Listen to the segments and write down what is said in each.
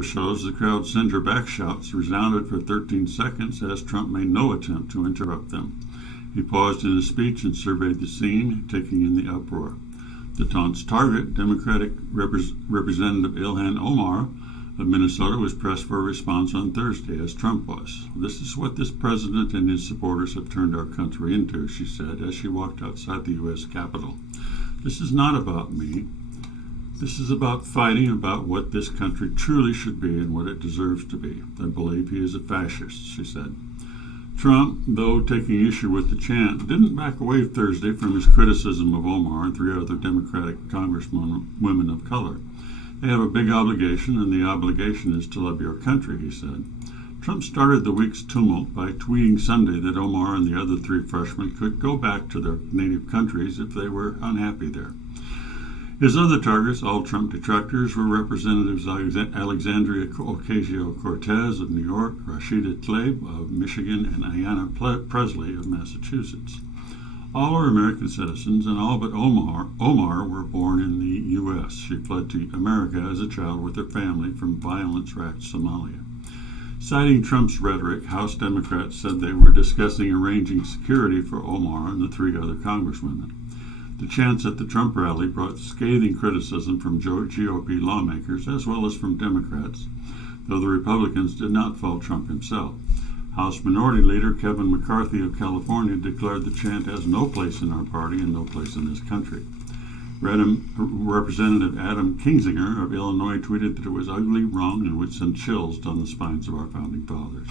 video shows the crowd's send-her-back shouts resounded for 13 seconds as Trump made no attempt to interrupt them. He paused in his speech and surveyed the scene, taking in the uproar. The taunt's target, Democratic Representative Ilhan Omar of Minnesota, was pressed for a response on Thursday, as Trump was. "This is what this president and his supporters have turned our country into," she said as she walked outside the U.S. Capitol. "This is not about me. This is about fighting about what this country truly should be and what it deserves to be. I believe he is a fascist," she said. Trump, though taking issue with the chant, didn't back away Thursday from his criticism of Omar and three other Democratic congresswomen of color. "They have a big obligation, and the obligation is to love your country," he said. Trump started the week's tumult by tweeting Sunday that Omar and the other three freshmen could go back to their native countries if they were unhappy there. His other targets, all Trump detractors, were Representatives Alexandria Ocasio-Cortez of New York, Rashida Tlaib of Michigan, and Ayanna Presley of Massachusetts. All are American citizens, and all but Omar were born in the U.S. She fled to America as a child with her family from violence-racked Somalia. Citing Trump's rhetoric, House Democrats said they were discussing arranging security for Omar and the three other congresswomen. The chants at the Trump rally brought scathing criticism from GOP lawmakers as well as from Democrats, though the Republicans did not fault Trump himself. House Minority Leader Kevin McCarthy of California declared the chant has no place in our party and no place in this country. Representative Adam Kinzinger of Illinois tweeted that it was ugly, wrong, and would send chills down the spines of our founding fathers.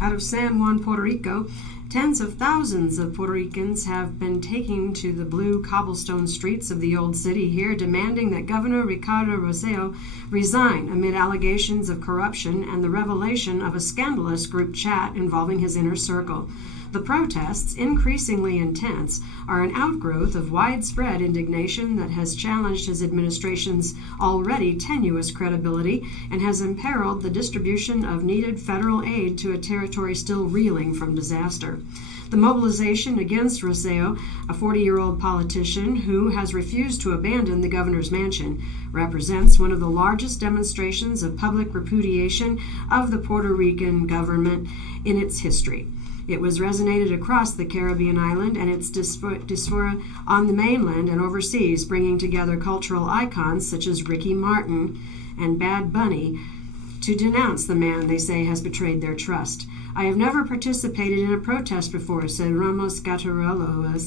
Out of San Juan, Puerto Rico, tens of thousands of Puerto Ricans have been taking to the blue cobblestone streets of the old city here, demanding that Governor Ricardo Rossello resign amid allegations of corruption and the revelation of a scandalous group chat involving his inner circle. The protests, increasingly intense, are an outgrowth of widespread indignation that has challenged his administration's already tenuous credibility and has imperiled the distribution of needed federal aid to a territory still reeling from disaster. The mobilization against Rossello, a 40-year-old politician who has refused to abandon the governor's mansion, represents one of the largest demonstrations of public repudiation of the Puerto Rican government in its history. It was resonated across the Caribbean island and its diaspora on the mainland and overseas, bringing together cultural icons such as Ricky Martin and Bad Bunny to denounce the man they say has betrayed their trust. "I have never participated in a protest before," said Ramos Gattarello,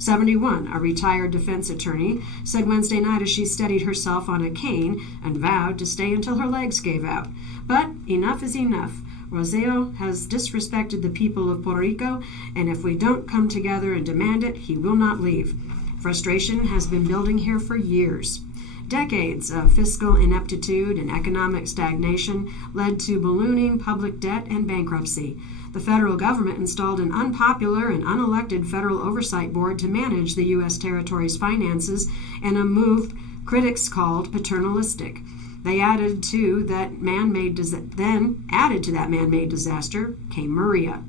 71, a retired defense attorney, said Wednesday night as she steadied herself on a cane and vowed to stay until her legs gave out. But enough is enough. Rossello has disrespected the people of Puerto Rico, and if we don't come together and demand it, he will not leave. Frustration has been building here for years. Decades of fiscal ineptitude and economic stagnation led to ballooning public debt and bankruptcy. The federal government installed an unpopular and unelected federal oversight board to manage the U.S. territory's finances in a move critics called paternalistic. They added to that man-made disaster came Maria.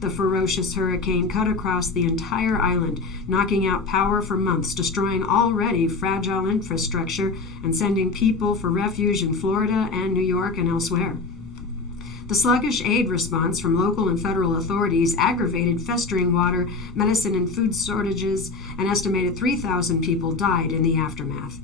The ferocious hurricane cut across the entire island, knocking out power for months, destroying already fragile infrastructure, and sending people for refuge in Florida and New York and elsewhere. The sluggish aid response from local and federal authorities aggravated festering water, medicine, and food shortages. An estimated 3,000 people died in the aftermath.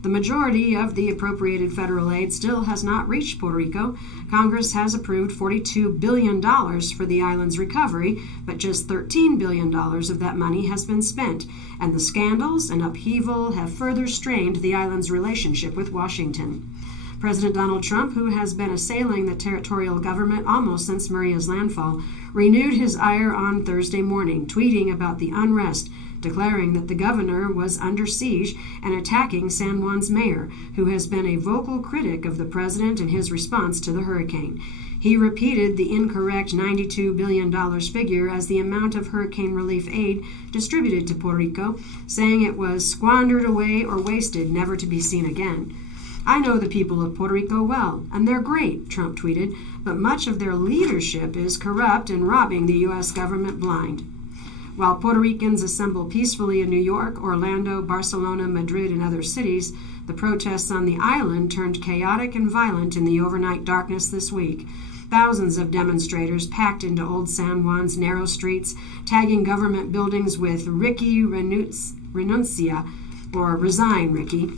The majority of the appropriated federal aid still has not reached Puerto Rico. Congress has approved $42 billion for the island's recovery, but just $13 billion of that money has been spent, and the scandals and upheaval have further strained the island's relationship with Washington. President Donald Trump, who has been assailing the territorial government almost since Maria's landfall, renewed his ire on Thursday morning, tweeting about the unrest, declaring that the governor was under siege and attacking San Juan's mayor, who has been a vocal critic of the president and his response to the hurricane. He repeated the incorrect $92 billion figure as the amount of hurricane relief aid distributed to Puerto Rico, saying it was squandered away or wasted, never to be seen again. "I know the people of Puerto Rico well, and they're great," Trump tweeted, "but much of their leadership is corrupt and robbing the U.S. government blind." While Puerto Ricans assemble peacefully in New York, Orlando, Barcelona, Madrid, and other cities, The protests on the island turned chaotic and violent in the overnight darkness this week. Thousands of demonstrators packed into Old San Juan's narrow streets, tagging government buildings with Ricky Renuncia, or Resign Ricky.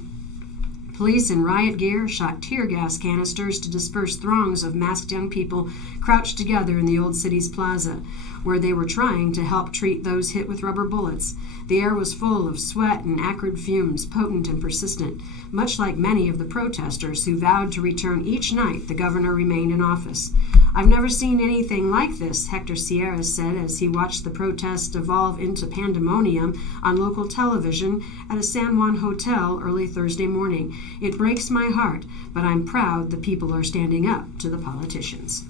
Police in riot gear shot tear gas canisters to disperse throngs of masked young people crouched together in the old city's plaza, where they were trying to help treat those hit with rubber bullets. The air was full of sweat and acrid fumes, potent and persistent. Much like many of the protesters who vowed to return each night the governor remained in office. "I've never seen anything like this," Hector Sierra said as he watched the protest evolve into pandemonium on local television at a San Juan hotel early Thursday morning. "It breaks my heart, but I'm proud the people are standing up to the politicians."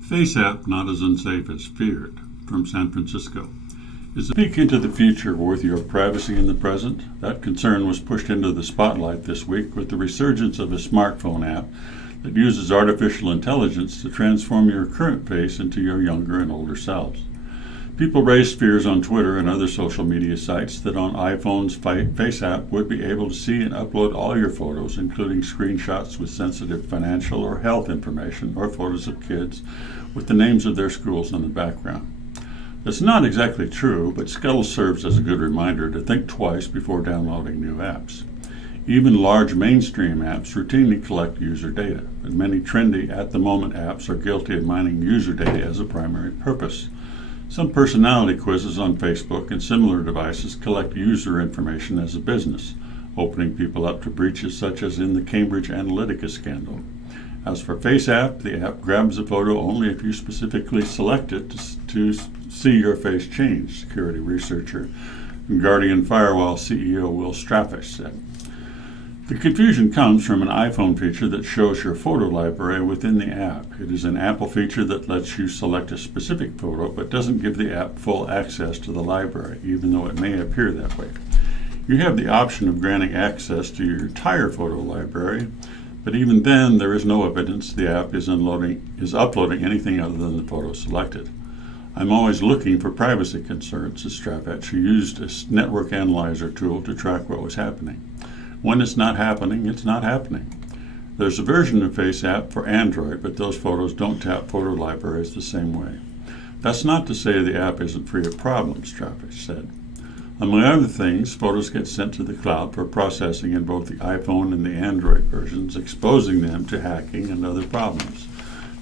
Face app not as unsafe as feared, from San Francisco. Is a peek into the future worth your privacy in the present? That concern was pushed into the spotlight this week with the resurgence of a smartphone app that uses artificial intelligence to transform your current face into your younger and older selves. People raised fears on Twitter and other social media sites that on iPhone's Face app would be able to see and upload all your photos, including screenshots with sensitive financial or health information, or photos of kids with the names of their schools in the background. That's not exactly true, but Scuttle serves as a good reminder to think twice before downloading new apps. Even large mainstream apps routinely collect user data, but many trendy at-the-moment apps are guilty of mining user data as a primary purpose. Some personality quizzes on Facebook and similar devices collect user information as a business, opening people up to breaches such as in the Cambridge Analytica scandal. As for Face app, the app grabs a photo only if you specifically select it to see your face change, security researcher and Guardian Firewall CEO Will Straffish said. The confusion comes from an iPhone feature that shows your photo library within the app. It is an Apple feature that lets you select a specific photo but doesn't give the app full access to the library, even though it may appear that way. You have the option of granting access to your entire photo library, but even then there is no evidence the app is uploading anything other than the photo selected. "I'm always looking for privacy concerns," says Straffish, who used a network analyzer tool to track what was happening. "When it's not happening, it's not happening." There's a version of Face app for Android, but those photos don't tap photo libraries the same way. That's not to say the app isn't free of problems, Straffish said. Among other things, photos get sent to the cloud for processing in both the iPhone and the Android versions, exposing them to hacking and other problems.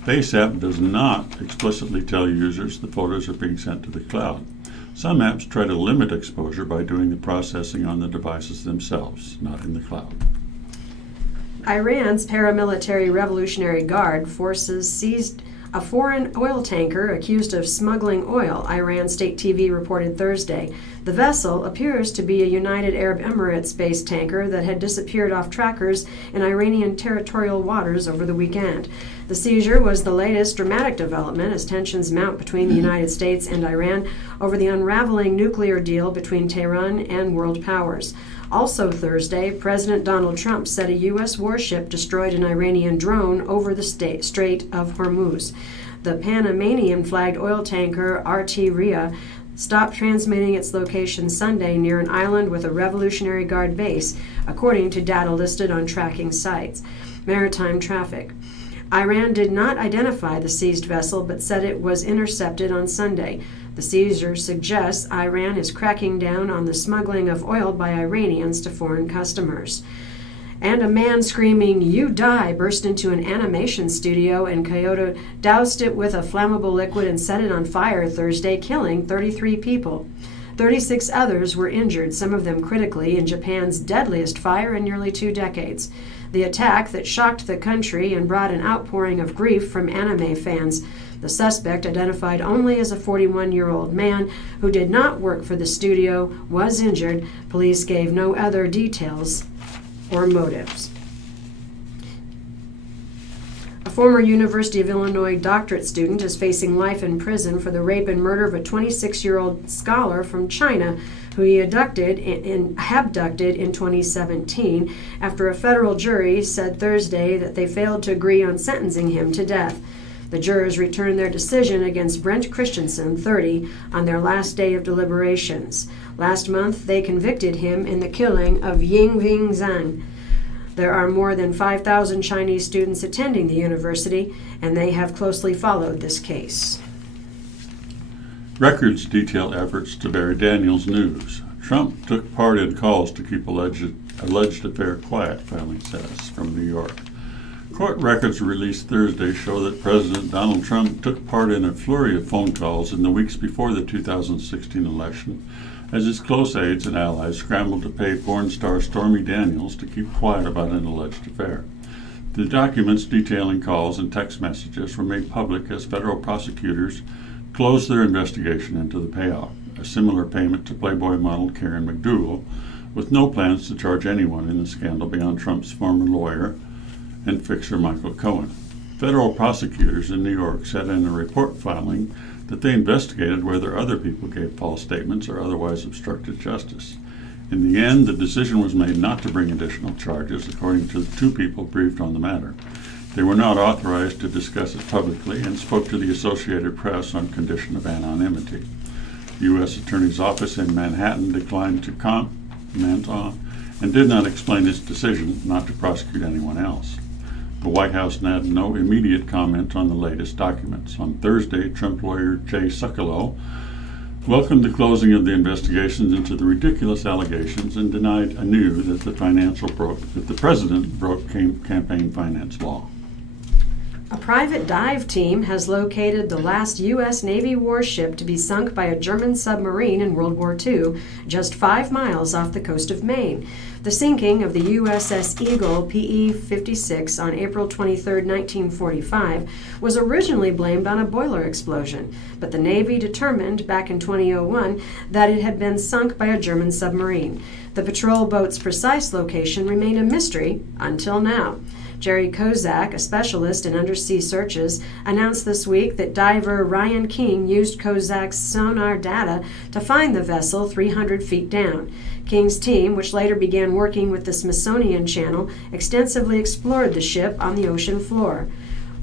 Face app does not explicitly tell users the photos are being sent to the cloud. Some apps try to limit exposure by doing the processing on the devices themselves, not in the cloud. Iran's paramilitary Revolutionary Guard forces seized a foreign oil tanker accused of smuggling oil, Iran state TV reported Thursday. The vessel appears to be a United Arab Emirates-based tanker that had disappeared off trackers in Iranian territorial waters over the weekend. The seizure was the latest dramatic development as tensions mount between the United States and Iran over the unraveling nuclear deal between Tehran and world powers. Also Thursday, President Donald Trump said a U.S. warship destroyed an Iranian drone over the Strait of Hormuz. The Panamanian-flagged oil tanker RT Rhea stopped transmitting its location Sunday near an island with a Revolutionary Guard base, according to data listed on tracking sites. Maritime traffic. Iran did not identify the seized vessel but said it was intercepted on Sunday. The seizure suggests Iran is cracking down on the smuggling of oil by Iranians to foreign customers. And a man screaming, "You die," burst into an animation studio in Kyoto, doused it with a flammable liquid and set it on fire Thursday, killing 33 people. 36 others were injured, some of them critically, in Japan's deadliest fire in nearly 2 decades. The attack that shocked the country and brought an outpouring of grief from anime fans. The suspect, identified only as a 41-year-old man who did not work for the studio, was injured. Police gave no other details or motives. A former University of Illinois doctorate student is facing life in prison for the rape and murder of a 26-year-old scholar from China who he abducted in 2017 after a federal jury said Thursday that they failed to agree on sentencing him to death. The jurors returned their decision against Brent Christensen, 30, on their last day of deliberations. Last month, they convicted him in the killing of Yingwing Zhang. There are more than 5,000 Chinese students attending the university, and they have closely followed this case. Records detail efforts to bury Daniels' news. Trump took part in calls to keep alleged affair quiet, filing says, from New York. Court records released Thursday show that President Donald Trump took part in a flurry of phone calls in the weeks before the 2016 election as his close aides and allies scrambled to pay porn star Stormy Daniels to keep quiet about an alleged affair. The documents detailing calls and text messages were made public as federal prosecutors closed their investigation into the payout, a similar payment to Playboy model Karen McDougal, with no plans to charge anyone in the scandal beyond Trump's former lawyer and fixer Michael Cohen. Federal prosecutors in New York said in a report filing that they investigated whether other people gave false statements or otherwise obstructed justice. In the end, the decision was made not to bring additional charges, according to the two people briefed on the matter. They were not authorized to discuss it publicly and spoke to the Associated Press on condition of anonymity. The U.S. Attorney's Office in Manhattan declined to comment on and did not explain its decision not to prosecute anyone else. The White House had no immediate comment on the latest documents. On Thursday, Trump lawyer Jay Sekulow welcomed the closing of the investigations into the ridiculous allegations and denied anew that the president broke campaign finance law. A private dive team has located the last U.S. Navy warship to be sunk by a German submarine in World War II, just 5 miles off the coast of Maine. The sinking of the USS Eagle PE-56 on April 23, 1945, was originally blamed on a boiler explosion, but the Navy determined back in 2001 that it had been sunk by a German submarine. The patrol boat's precise location remained a mystery until now. Jerry Kozak, a specialist in undersea searches, announced this week that diver Ryan King used Kozak's sonar data to find the vessel 300 feet down. King's team, which later began working with the Smithsonian Channel, extensively explored the ship on the ocean floor.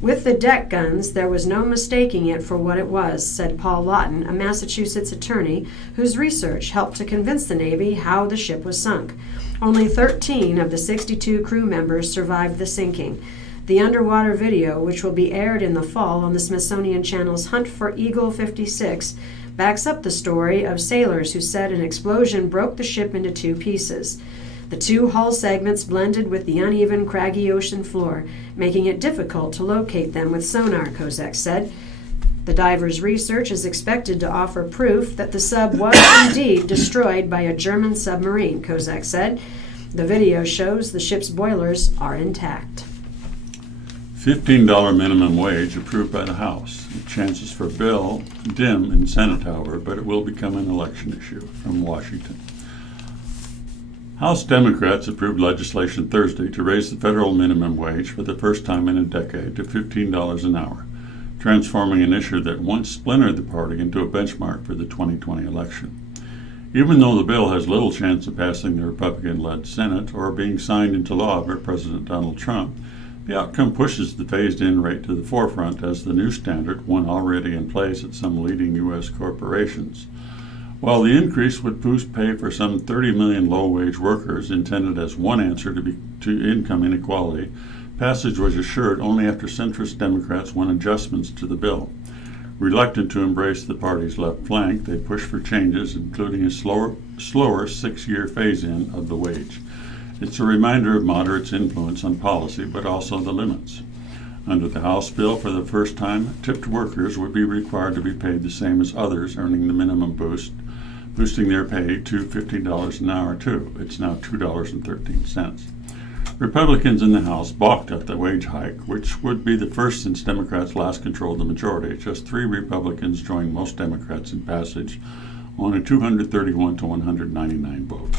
With the deck guns, there was no mistaking it for what it was, said Paul Lawton, a Massachusetts attorney whose research helped to convince the Navy how the ship was sunk. Only 13 of the 62 crew members survived the sinking. The underwater video, which will be aired in the fall on the Smithsonian Channel's Hunt for Eagle 56, backs up the story of sailors who said an explosion broke the ship into 2 pieces. The 2 hull segments blended with the uneven, craggy ocean floor, making it difficult to locate them with sonar, Kozak said. The divers' research is expected to offer proof that the sub was indeed destroyed by a German submarine, Kozak said. The video shows the ship's boilers are intact. $15 minimum wage approved by the House. The chances for bill dim in Senate, however, but it will become an election issue. From Washington. House Democrats approved legislation Thursday to raise the federal minimum wage for the first time in a decade to $15 an hour, transforming an issue that once splintered the party into a benchmark for the 2020 election. Even though the bill has little chance of passing the Republican-led Senate or being signed into law by President Donald Trump, the outcome pushes the phased-in rate to the forefront as the new standard, one already in place at some leading U.S. corporations. While the increase would boost pay for some 30 million low-wage workers, intended as one answer to income inequality, passage was assured only after centrist Democrats won adjustments to the bill. Reluctant to embrace the party's left flank, they pushed for changes, including a slower 6-year phase-in of the wage. It's a reminder of moderates' influence on policy, but also the limits. Under the House bill, for the first time, tipped workers would be required to be paid the same as others earning the minimum boosting their pay to $15 an hour too. It's now $2.13. Republicans in the House balked at the wage hike, which would be the first since Democrats last controlled the majority. Just 3 Republicans joined most Democrats in passage on a 231 to 199 vote.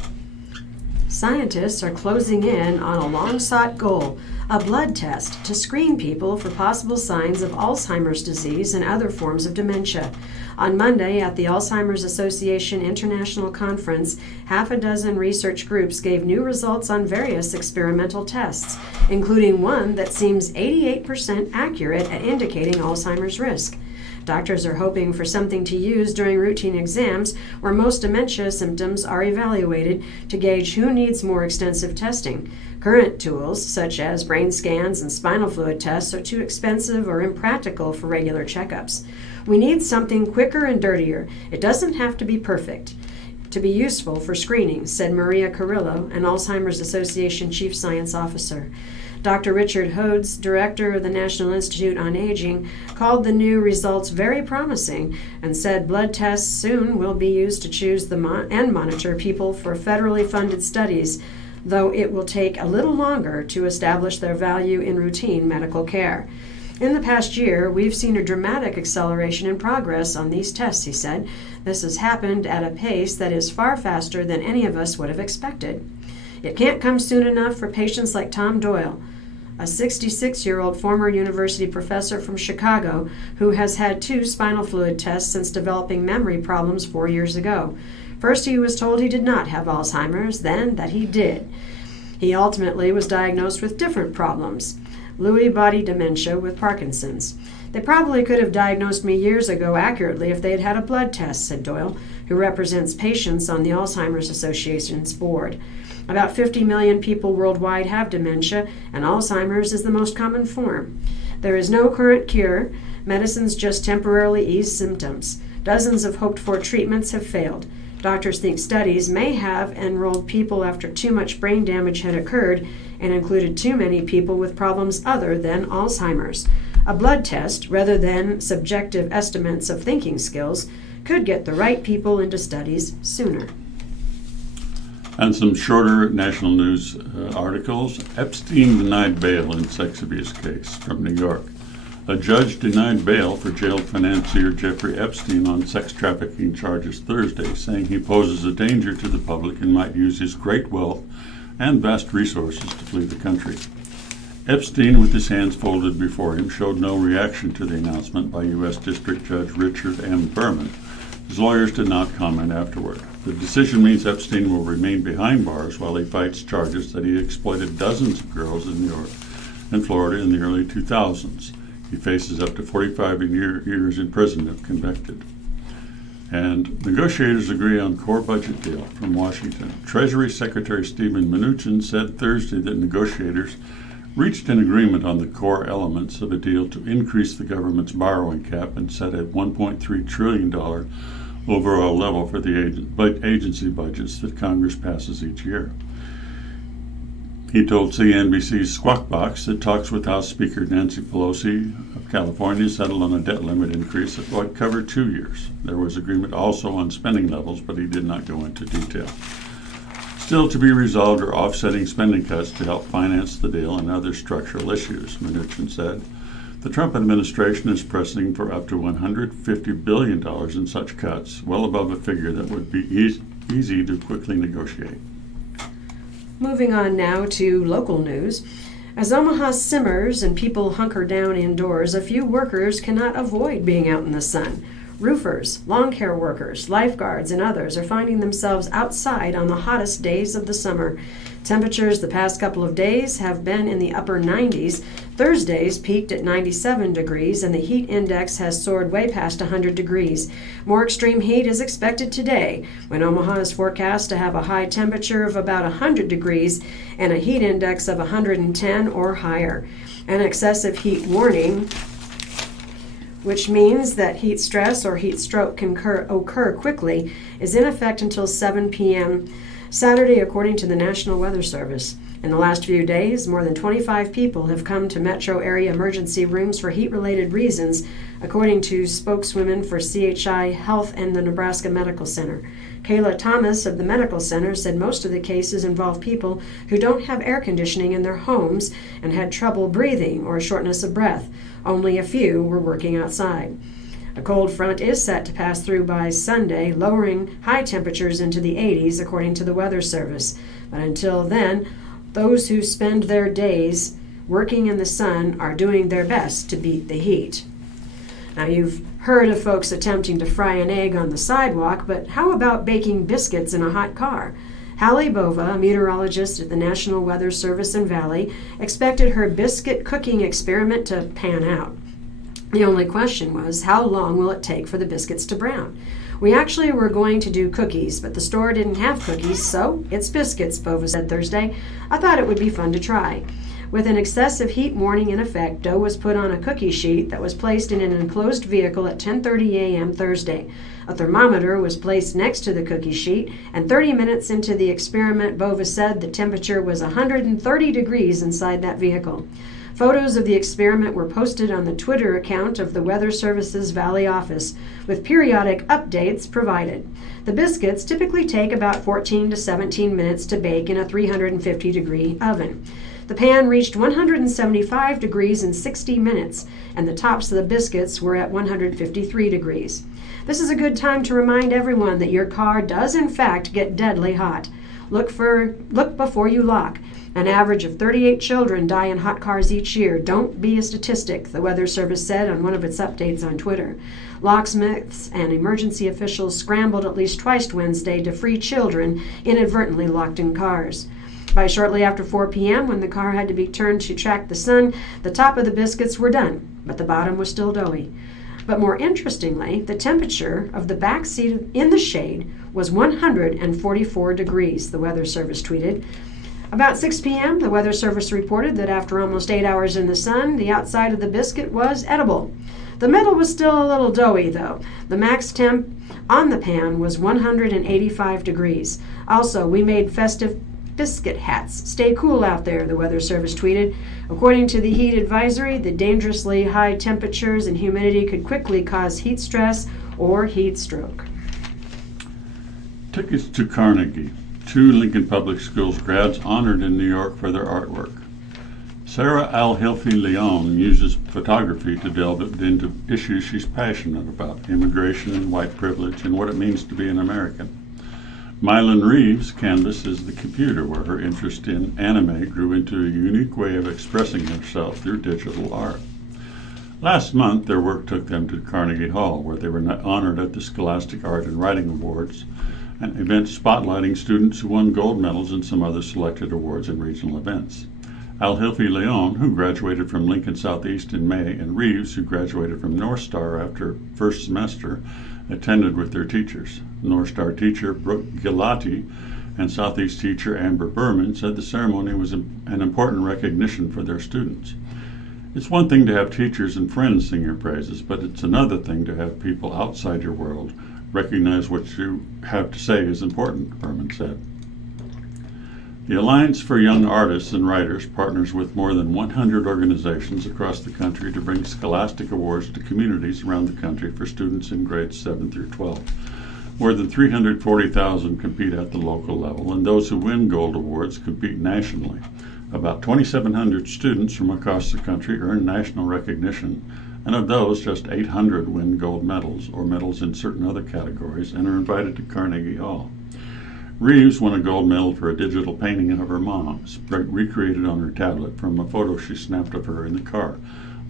Scientists are closing in on a long-sought goal, a blood test to screen people for possible signs of Alzheimer's disease and other forms of dementia. On Monday, at the Alzheimer's Association International Conference, half a dozen research groups gave new results on various experimental tests, including one that seems 88% accurate at indicating Alzheimer's risk. Doctors are hoping for something to use during routine exams where most dementia symptoms are evaluated to gauge who needs more extensive testing. Current tools, such as brain scans and spinal fluid tests, are too expensive or impractical for regular checkups. We need something quicker and dirtier. It doesn't have to be perfect to be useful for screening, said Maria Carrillo, an Alzheimer's Association Chief Science Officer. Dr. Richard Hodes, director of the National Institute on Aging, called the new results very promising and said blood tests soon will be used to choose and monitor people for federally funded studies, though it will take a little longer to establish their value in routine medical care. In the past year, we've seen a dramatic acceleration in progress on these tests, he said. This has happened at a pace that is far faster than any of us would have expected. It can't come soon enough for patients like Tom Doyle, a 66-year-old former university professor from Chicago who has had 2 spinal fluid tests since developing memory problems 4 years ago. First, he was told he did not have Alzheimer's, then that he did. He ultimately was diagnosed with different problems, Lewy body dementia with Parkinson's. They probably could have diagnosed me years ago accurately if they had had a blood test, said Doyle, who represents patients on the Alzheimer's Association's board. About 50 million people worldwide have dementia, and Alzheimer's is the most common form. There is no current cure. Medicines just temporarily ease symptoms. Dozens of hoped-for treatments have failed. Doctors think studies may have enrolled people after too much brain damage had occurred and included too many people with problems other than Alzheimer's. A blood test, rather than subjective estimates of thinking skills, could get the right people into studies sooner. And some shorter national news articles. Epstein denied bail in sex abuse case from New York. A judge denied bail for jailed financier Jeffrey Epstein on sex trafficking charges Thursday, saying he poses a danger to the public and might use his great wealth and vast resources to flee the country. Epstein, with his hands folded before him, showed no reaction to the announcement by U.S. District Judge Richard M. Berman. His lawyers did not comment afterward. The decision means Epstein will remain behind bars while he fights charges that he exploited dozens of girls in New York and Florida in the early 2000s. He faces up to 45 years in prison if convicted. And negotiators agree on core budget deal from Washington. Treasury Secretary Steven Mnuchin said Thursday that negotiators reached an agreement on the core elements of a deal to increase the government's borrowing cap and set a $1.3 trillion overall level for the agency budgets that Congress passes each year. He told CNBC's Squawk Box that talks with House Speaker Nancy Pelosi of California settled on a debt limit increase that would cover 2 years. There was agreement also on spending levels, but he did not go into detail. Still to be resolved are offsetting spending cuts to help finance the deal and other structural issues, Mnuchin said. The Trump administration is pressing for up to $150 billion in such cuts, well above a figure that would be easy to quickly negotiate. Moving on now to local news. As Omaha simmers and people hunker down indoors, a few workers cannot avoid being out in the sun. Roofers, lawn care workers, lifeguards, and others are finding themselves outside on the hottest days of the summer. Temperatures the past couple of days have been in the upper 90s. Thursday's peaked at 97 degrees, and the heat index has soared way past 100 degrees. More extreme heat is expected today, when Omaha is forecast to have a high temperature of about 100 degrees and a heat index of 110 or higher. An excessive heat warning, which means that heat stress or heat stroke can occur quickly, is in effect until 7 p.m. Saturday, according to the National Weather Service. In the last few days, more than 25 people have come to metro area emergency rooms for heat-related reasons, according to spokeswomen for CHI Health and the Nebraska Medical Center. Kayla Thomas of the medical center said most of the cases involve people who don't have air conditioning in their homes and had trouble breathing or shortness of breath. Only a few were working outside. A cold front is set to pass through by Sunday, lowering high temperatures into the 80s, according to the Weather Service. But until then, those who spend their days working in the sun are doing their best to beat the heat. Now, you've heard of folks attempting to fry an egg on the sidewalk, but how about baking biscuits in a hot car? Hallie Bova, a meteorologist at the National Weather Service in Valley, expected her biscuit cooking experiment to pan out. The only question was, how long will it take for the biscuits to brown? We actually were going to do cookies, but the store didn't have cookies, so it's biscuits, Bova said Thursday. I thought it would be fun to try. With an excessive heat warning in effect, dough was put on a cookie sheet that was placed in an enclosed vehicle at 10:30 a.m. Thursday. A thermometer was placed next to the cookie sheet, and 30 minutes into the experiment, Bova said the temperature was 130 degrees inside that vehicle. Photos of the experiment were posted on the Twitter account of the Weather Service's Valley office, with periodic updates provided. The biscuits typically take about 14 to 17 minutes to bake in a 350-degree oven. The pan reached 175 degrees in 60 minutes, and the tops of the biscuits were at 153 degrees. This is a good time to remind everyone that your car does in fact get deadly hot. Look before you lock. An average of 38 children die in hot cars each year. Don't be a statistic, the Weather Service said on one of its updates on Twitter. Locksmiths and emergency officials scrambled at least twice Wednesday to free children inadvertently locked in cars. By shortly after 4 p.m., when the car had to be turned to track the sun, the top of the biscuits were done, but the bottom was still doughy. But more interestingly, the temperature of the back seat in the shade was 144 degrees, the Weather Service tweeted. About 6 p.m., the Weather Service reported that after almost 8 hours in the sun, the outside of the biscuit was edible. The middle was still a little doughy, though. The max temp on the pan was 185 degrees. Also, we made festive biscuit hats. Stay cool out there, the Weather Service tweeted. According to the heat advisory, the dangerously high temperatures and humidity could quickly cause heat stress or heat stroke. Tickets to Carnegie. 2 Lincoln Public Schools grads honored in New York for their artwork. Sarah Al-Hilfi-Leon uses photography to delve into issues she's passionate about, immigration and white privilege and what it means to be an American. Mylan Reeves' canvas is the computer, where her interest in anime grew into a unique way of expressing herself through digital art. Last month, their work took them to Carnegie Hall, where they were honored at the Scholastic Art and Writing Awards, an event spotlighting students who won gold medals and some other selected awards in regional events. Al-Hilfi-Leon, who graduated from Lincoln Southeast in May, and Reeves, who graduated from North Star after first semester, attended with their teachers. North Star teacher Brooke Gilati and Southeast teacher Amber Berman said the ceremony was an important recognition for their students. It's one thing to have teachers and friends sing your praises, but it's another thing to have people outside your world recognize what you have to say is important, Berman said. The Alliance for Young Artists and Writers partners with more than 100 organizations across the country to bring scholastic awards to communities around the country for students in grades 7 through 12. More than 340,000 compete at the local level, and those who win gold awards compete nationally. About 2,700 students from across the country earn national recognition, and of those, just 800 win gold medals or medals in certain other categories and are invited to Carnegie Hall. Reeves won a gold medal for a digital painting of her mom, recreated on her tablet from a photo she snapped of her in the car,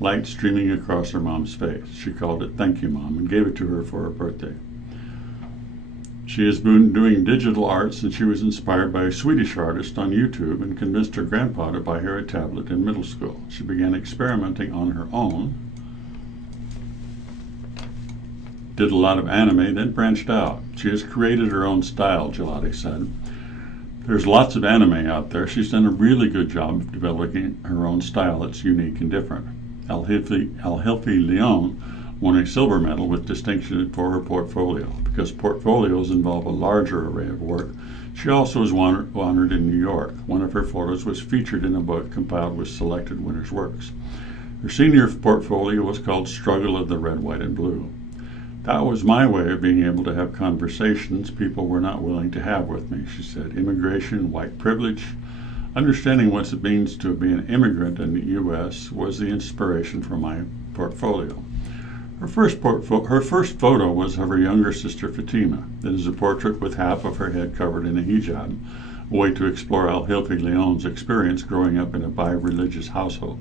light streaming across her mom's face. She called it "Thank You, Mom," and gave it to her for her birthday. She has been doing digital art since she was inspired by a Swedish artist on YouTube and convinced her grandpa to buy her a tablet in middle school. She began experimenting on her own, did a lot of anime, then branched out. She has created her own style, Gelati said. There's lots of anime out there. She's done a really good job of developing her own style that's unique and different. Al-Hilfi-Leon won a silver medal with distinction for her portfolio. Because portfolios involve a larger array of work, she also was honored in New York. One of her photos was featured in a book compiled with selected winners' works. Her senior portfolio was called Struggle of the Red, White, and Blue. That was my way of being able to have conversations people were not willing to have with me, she said. Immigration, white privilege, understanding what it means to be an immigrant in the U.S. was the inspiration for my portfolio. Her first photo was of her younger sister Fatima. It is a portrait with half of her head covered in a hijab, a way to explore Al-Hilfi Leon's experience growing up in a bi-religious household.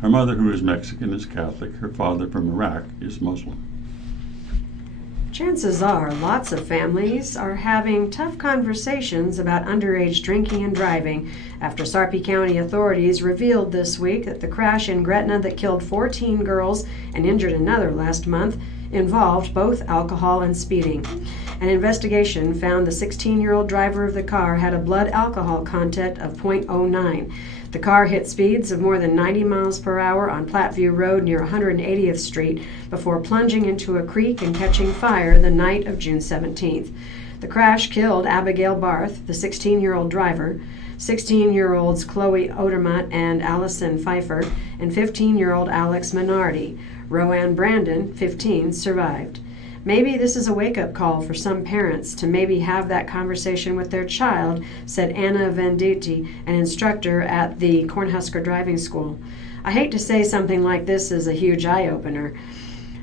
Her mother, who is Mexican, is Catholic. Her father, from Iraq, is Muslim. Chances are lots of families are having tough conversations about underage drinking and driving after Sarpy County authorities revealed this week that the crash in Gretna that killed 14 girls and injured another last month involved both alcohol and speeding. An investigation found the 16-year-old driver of the car had a blood alcohol content of .09. The car hit speeds of more than 90 miles per hour on Platteview Road near 180th Street before plunging into a creek and catching fire the night of June 17th. The crash killed Abigail Barth, the 16-year-old driver, 16-year-olds Chloe Odermatt and Allison Pfeiffer, and 15-year-old Alex Minardi. Roanne Brandon, 15, survived. Maybe this is a wake-up call for some parents to maybe have that conversation with their child, said Anna Venditti, an instructor at the Cornhusker Driving School. I hate to say something like this is a huge eye-opener.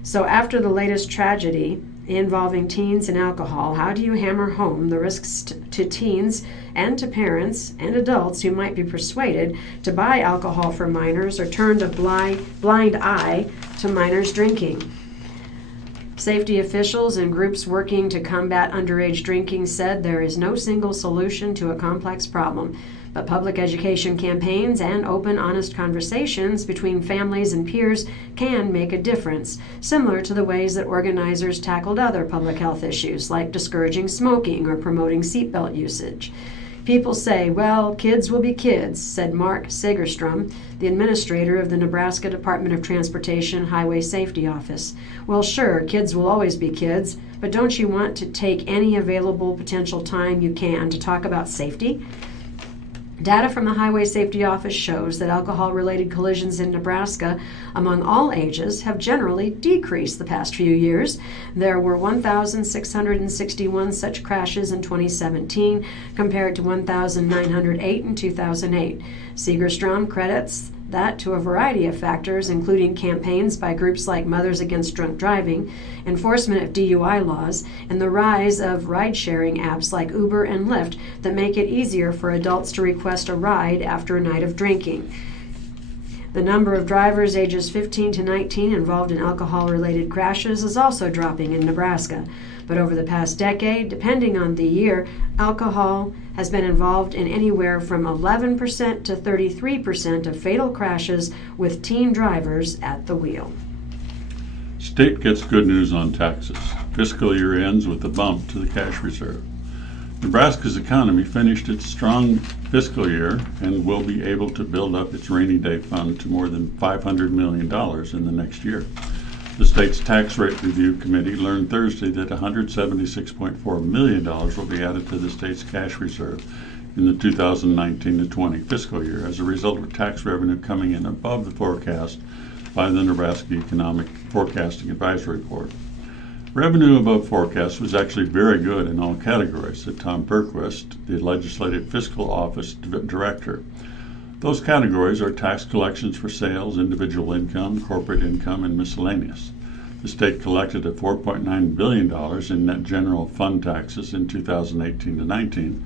So after the latest tragedy involving teens and alcohol, how do you hammer home the risks to teens and to parents and adults who might be persuaded to buy alcohol for minors or turn a blind eye to minors drinking? Safety officials and groups working to combat underage drinking said there is no single solution to a complex problem, but public education campaigns and open, honest conversations between families and peers can make a difference, similar to the ways that organizers tackled other public health issues like discouraging smoking or promoting seatbelt usage. People say, well, kids will be kids, said Mark Segerstrom, the administrator of the Nebraska Department of Transportation Highway Safety Office. Well, sure, kids will always be kids, but don't you want to take any available potential time you can to talk about safety? Data from the Highway Safety Office shows that alcohol-related collisions in Nebraska among all ages have generally decreased the past few years. There were 1,661 such crashes in 2017 compared to 1,908 in 2008. Segerstrom credits that to a variety of factors, including campaigns by groups like Mothers Against Drunk Driving, enforcement of DUI laws, and the rise of ride-sharing apps like Uber and Lyft that make it easier for adults to request a ride after a night of drinking. The number of drivers ages 15 to 19 involved in alcohol-related crashes is also dropping in Nebraska. But over the past decade, depending on the year, alcohol has been involved in anywhere from 11% to 33% of fatal crashes with teen drivers at the wheel. State gets good news on taxes. Fiscal year ends with a bump to the cash reserve. Nebraska's economy finished its strong fiscal year and will be able to build up its rainy day fund to more than $500 million in the next year. The state's Tax Rate Review Committee learned Thursday that $176.4 million will be added to the state's cash reserve in the 2019-20 fiscal year as a result of tax revenue coming in above the forecast by the Nebraska Economic Forecasting Advisory Board. Revenue above forecast was actually very good in all categories, said Tom Berquist, the Legislative Fiscal Office Director. Those categories are tax collections for sales, individual income, corporate income, and miscellaneous. The state collected $4.9 billion in net general fund taxes in 2018-19,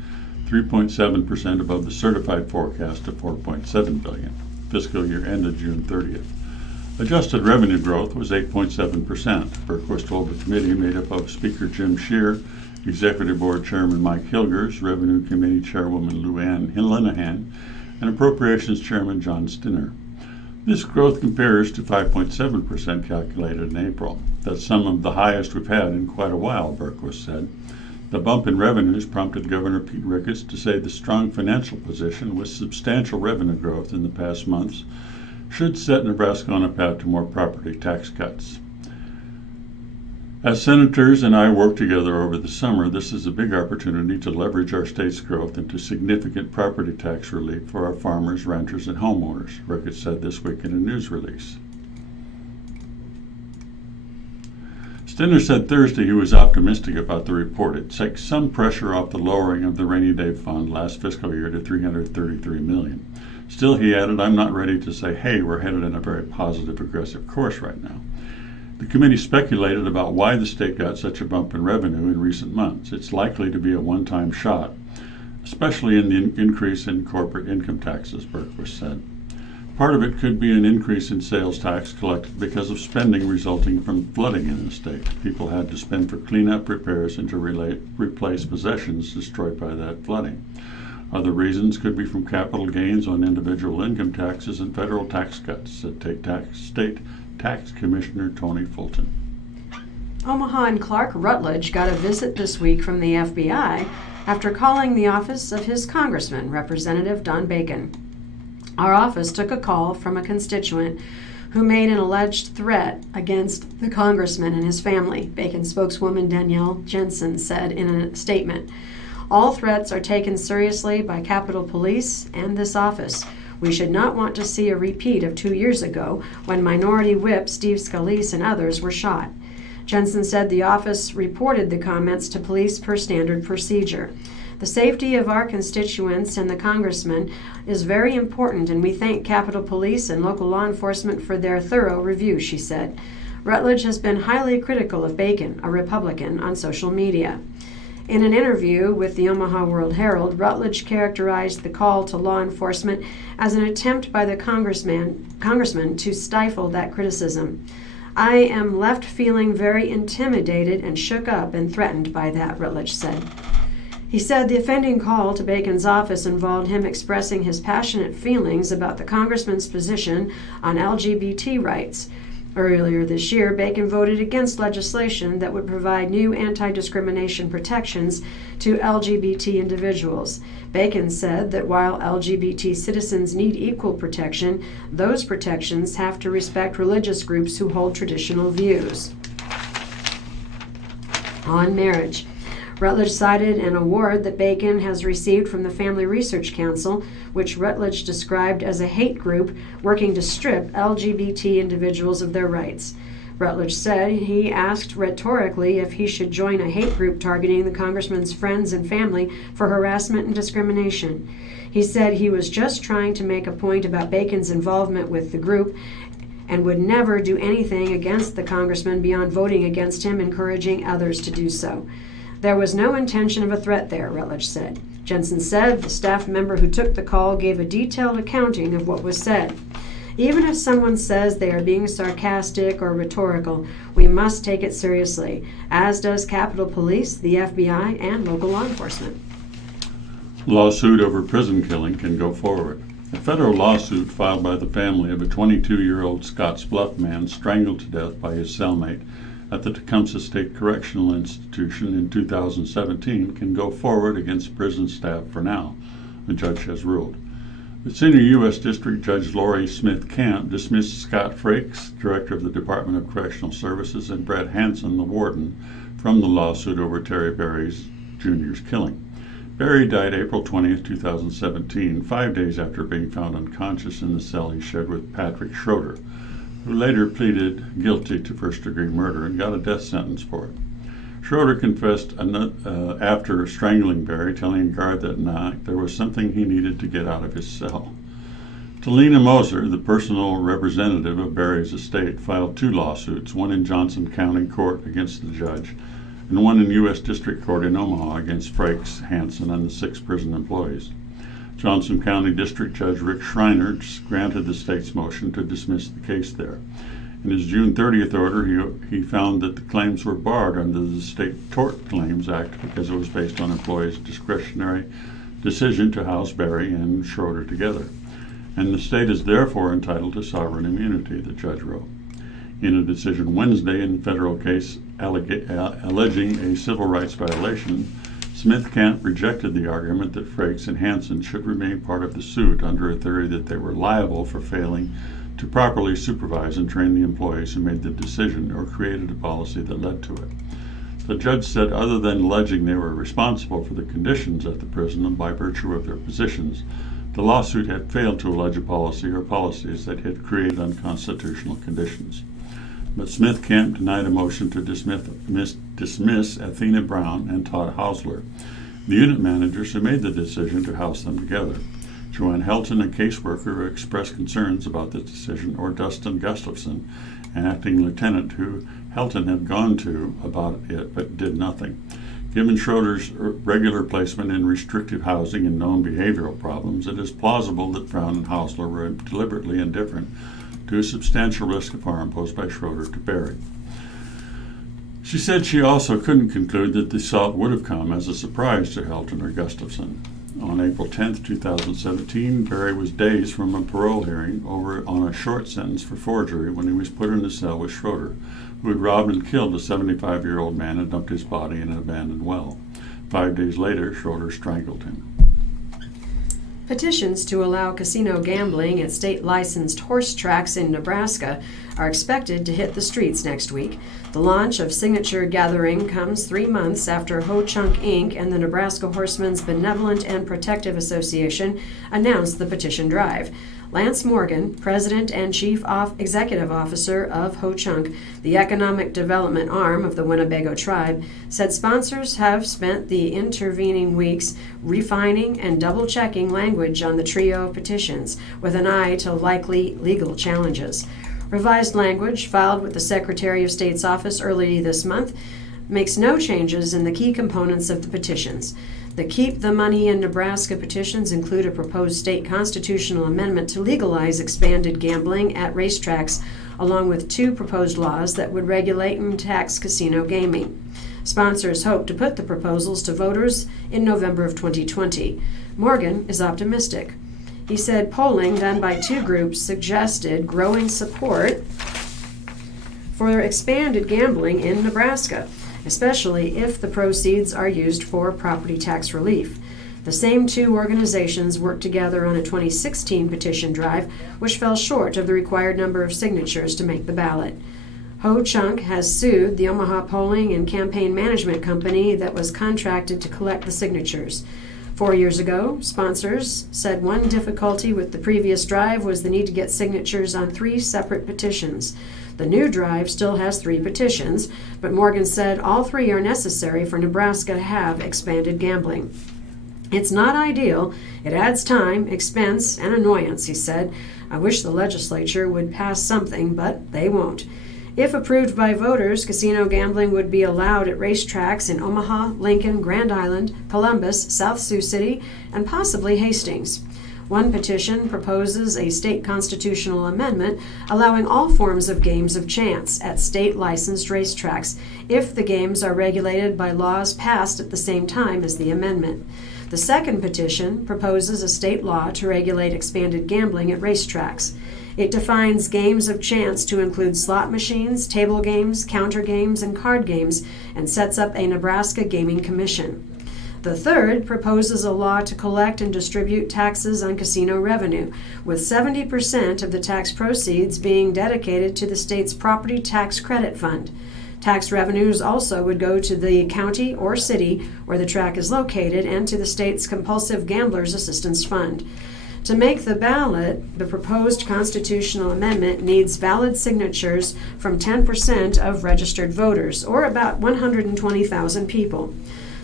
3.7% above the certified forecast of $4.7 billion. Fiscal year ended June 30th. Adjusted revenue growth was 8.7%. Berquist told the committee, made up of Speaker Jim Scheer, Executive Board Chairman Mike Hilgers, Revenue Committee Chairwoman Luann Linehan, and Appropriations Chairman John Stinner. This growth compares to 5.7% calculated in April. That's some of the highest we've had in quite a while, Berquist said. The bump in revenues prompted Governor Pete Ricketts to say the strong financial position with substantial revenue growth in the past months should set Nebraska on a path to more property tax cuts. As senators and I work together over the summer, this is a big opportunity to leverage our state's growth into significant property tax relief for our farmers, ranchers, and homeowners, Ricketts said this week in a news release. Stinner said Thursday he was optimistic about the report. It takes some pressure off the lowering of the rainy day fund last fiscal year to $333 million. Still, he added, I'm not ready to say, hey, we're headed in a very positive, aggressive course right now. The The committee speculated about why the state got such a bump in revenue in recent months. It's likely to be a one-time shot, especially in the increase in corporate income taxes, Berquist said. Part of it could be an increase in sales tax collected because of spending resulting from flooding in the state. People had to spend for cleanup, repairs, and to replace possessions destroyed by that flooding. Other reasons could be from capital gains on individual income taxes and federal tax cuts, said State Tax Commissioner Tony Fulton. Omaha and Clark Rutledge got a visit this week from the FBI after calling the office of his congressman, Representative Don Bacon. Our office took a call from a constituent who made an alleged threat against the congressman and his family, Bacon spokeswoman Danielle Jensen said in a statement. All threats are taken seriously by Capitol Police and this office. We should not want to see a repeat of 2 years ago when Minority Whip Steve Scalise and others were shot. Jensen said the office reported the comments to police per standard procedure. The safety of our constituents and the congressman is very important, and we thank Capitol Police and local law enforcement for their thorough review, she said. Rutledge has been highly critical of Bacon, a Republican, on social media. In an interview with the Omaha World Herald, Rutledge characterized the call to law enforcement as an attempt by the congressman to stifle that criticism. I am left feeling very intimidated and shook up and threatened by that, Rutledge said. He said the offending call to Bacon's office involved him expressing his passionate feelings about the congressman's position on LGBT rights. Earlier this year, Bacon voted against legislation that would provide new anti-discrimination protections to LGBT individuals. Bacon said that while LGBT citizens need equal protection, those protections have to respect religious groups who hold traditional views. On marriage, Rutledge cited an award that Bacon has received from the Family Research Council, which Rutledge described as a hate group working to strip LGBT individuals of their rights. Rutledge said he asked rhetorically if he should join a hate group targeting the congressman's friends and family for harassment and discrimination. He said he was just trying to make a point about Bacon's involvement with the group and would never do anything against the congressman beyond voting against him, encouraging others to do so. There was no intention of a threat there, Rutledge said. Jensen said the staff member who took the call gave a detailed accounting of what was said. Even if someone says they are being sarcastic or rhetorical, we must take it seriously, as does Capitol Police, the FBI, and local law enforcement. Lawsuit over prison killing can go forward. A federal lawsuit filed by the family of a 22-year-old Scottsbluff man strangled to death by his cellmate at the Tecumseh State Correctional Institution in 2017 can go forward against prison staff for now, the judge has ruled. The senior U.S. District Judge Lori Smith Camp dismissed Scott Frakes, director of the Department of Correctional Services, and Brett Hansen, the warden, from the lawsuit over Terry Berry Jr.'s killing. Berry died April 20, 2017, 5 days after being found unconscious in the cell he shared with Patrick Schroeder, who later pleaded guilty to first-degree murder and got a death sentence for it. Schroeder confessed after strangling Berry, telling a guard that night there was something he needed to get out of his cell. Talina Moser, the personal representative of Berry's estate, filed 2 lawsuits, one in Johnson County Court against the judge, and one in U.S. District Court in Omaha against Frakes, Hansen, and the 6 prison employees. Johnson County District Judge Rick Schreiner granted the state's motion to dismiss the case there. In his June 30th order, he found that the claims were barred under the State Tort Claims Act because it was based on employees' discretionary decision to house Berry and Schroeder together, and the state is therefore entitled to sovereign immunity, the judge wrote. In a decision Wednesday in a federal case alleging a civil rights violation, Smith Camp rejected the argument that Frakes and Hansen should remain part of the suit under a theory that they were liable for failing to properly supervise and train the employees who made the decision or created a policy that led to it. The judge said other than alleging they were responsible for the conditions at the prison by virtue of their positions, the lawsuit had failed to allege a policy or policies that had created unconstitutional conditions. But Smith Camp denied a motion to dismiss Athena Brown and Todd Hausler, the unit managers who made the decision to house them together. Joanne Helton, a caseworker, expressed concerns about the decision, or Dustin Gustafson, an acting lieutenant who Helton had gone to about it but did nothing. Given Schroeder's regular placement in restrictive housing and known behavioral problems, it is plausible that Brown and Hausler were deliberately indifferent to a substantial risk of harm posed by Schroeder to Barry. She said she also couldn't conclude that the assault would have come as a surprise to Helton or Gustafson. On April 10, 2017, Barry was days from a parole hearing on a short sentence for forgery when he was put in a cell with Schroeder, who had robbed and killed a 75-year-old man and dumped his body in an abandoned well. 5 days later, Schroeder strangled him. Petitions to allow casino gambling at state-licensed horse tracks in Nebraska are expected to hit the streets next week. The launch of signature gathering comes 3 months after Ho Chunk Inc. and the Nebraska Horsemen's Benevolent and Protective Association announced the petition drive. Lance Morgan, President and Chief Executive Officer of Ho Chunk, the economic development arm of the Winnebago tribe, said sponsors have spent the intervening weeks refining and double-checking language on the trio of petitions with an eye to likely legal challenges. Revised language filed with the Secretary of State's office early this month makes no changes in the key components of the petitions. The Keep the Money in Nebraska petitions include a proposed state constitutional amendment to legalize expanded gambling at racetracks, along with 2 proposed laws that would regulate and tax casino gaming. Sponsors hope to put the proposals to voters in November of 2020. Morgan is optimistic. He said polling done by 2 groups suggested growing support for expanded gambling in Nebraska, especially if the proceeds are used for property tax relief. The same 2 organizations worked together on a 2016 petition drive, which fell short of the required number of signatures to make the ballot. Ho Chunk has sued the Omaha Polling and Campaign Management Company that was contracted to collect the signatures. 4 years ago, sponsors said one difficulty with the previous drive was the need to get signatures on 3 separate petitions. The new drive still has 3 petitions, but Morgan said all 3 are necessary for Nebraska to have expanded gambling. It's not ideal. It adds time, expense, and annoyance, he said. I wish the legislature would pass something, but they won't. If approved by voters, casino gambling would be allowed at racetracks in Omaha, Lincoln, Grand Island, Columbus, South Sioux City, and possibly Hastings. One petition proposes a state constitutional amendment allowing all forms of games of chance at state-licensed racetracks if the games are regulated by laws passed at the same time as the amendment. The second petition proposes a state law to regulate expanded gambling at racetracks. It defines games of chance to include slot machines, table games, counter games, and card games, and sets up a Nebraska Gaming Commission. The third proposes a law to collect and distribute taxes on casino revenue, with 70% of the tax proceeds being dedicated to the state's Property Tax Credit Fund. Tax revenues also would go to the county or city where the track is located and to the state's Compulsive Gamblers Assistance Fund. To make the ballot, the proposed constitutional amendment needs valid signatures from 10% of registered voters, or about 120,000 people.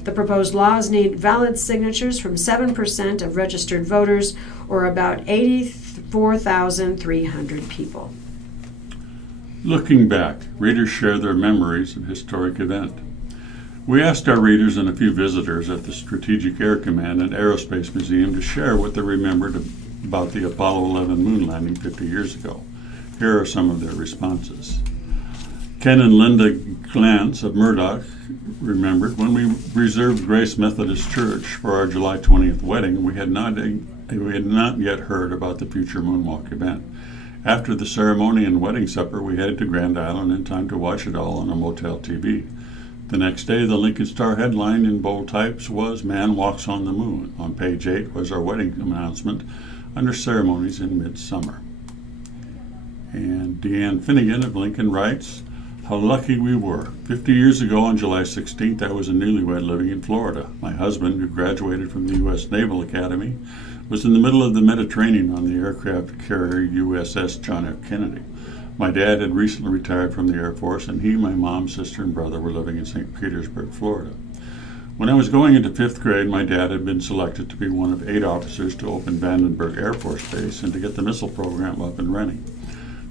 The proposed laws need valid signatures from 7% of registered voters, or about 84,300 people. Looking back, readers share their memories of historic event. We asked our readers and a few visitors at the Strategic Air Command and Aerospace Museum to share what they remembered about the Apollo 11 moon landing 50 years ago. Here are some of their responses. Ken and Linda Glantz of Murdoch remembered, when we reserved Grace Methodist Church for our July 20th wedding, we had not yet heard about the future moonwalk event. After the ceremony and wedding supper, we headed to Grand Island in time to watch it all on a motel TV. The next day, the Lincoln Star headline in bold types was "Man Walks on the Moon." On page 8 was our wedding announcement under ceremonies in midsummer. And Deanne Finnegan of Lincoln writes, "How lucky we were. 50 years ago on July 16th, I was a newlywed living in Florida. My husband, who graduated from the U.S. Naval Academy, was in the middle of the Mediterranean on the aircraft carrier USS John F. Kennedy. My dad had recently retired from the Air Force, and he, my mom, sister, and brother were living in St. Petersburg, Florida. When I was going into 5th grade, my dad had been selected to be one of 8 officers to open Vandenberg Air Force Base and to get the missile program up and running.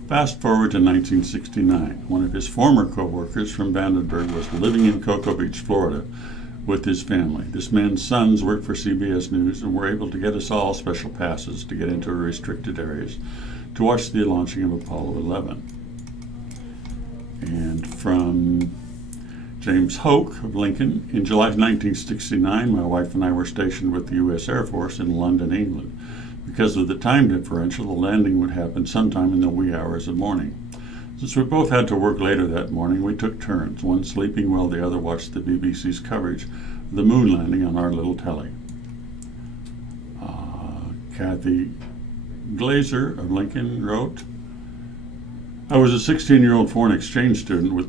Fast forward to 1969. One of his former co-workers from Vandenberg was living in Cocoa Beach, Florida, with his family. This man's sons worked for CBS News and were able to get us all special passes to get into restricted areas to watch the launching of Apollo 11. And from James Hoke of Lincoln, in July 1969, my wife and I were stationed with the U.S. Air Force in London, England. Because of the time differential, the landing would happen sometime in the wee hours of morning. Since we both had to work later that morning, we took turns, one sleeping while the other watched the BBC's coverage of the moon landing on our little telly. Kathy Glazer of Lincoln wrote, I was a 16-year-old foreign exchange student for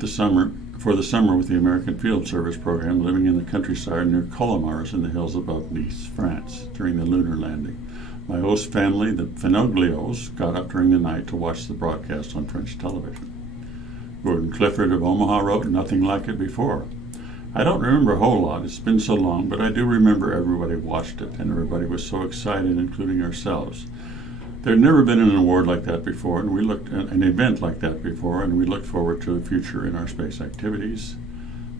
the summer with the American Field Service program, living in the countryside near Colomars in the hills above Nice, France, during the lunar landing. My host family, the Fenoglios, got up during the night to watch the broadcast on French television. Gordon Clifford of Omaha wrote, nothing like it before. I don't remember a whole lot, it's been so long, but I do remember everybody watched it, and everybody was so excited, including ourselves. There had never been an award like that before, and an event like that before, and we looked forward to the future in our space activities.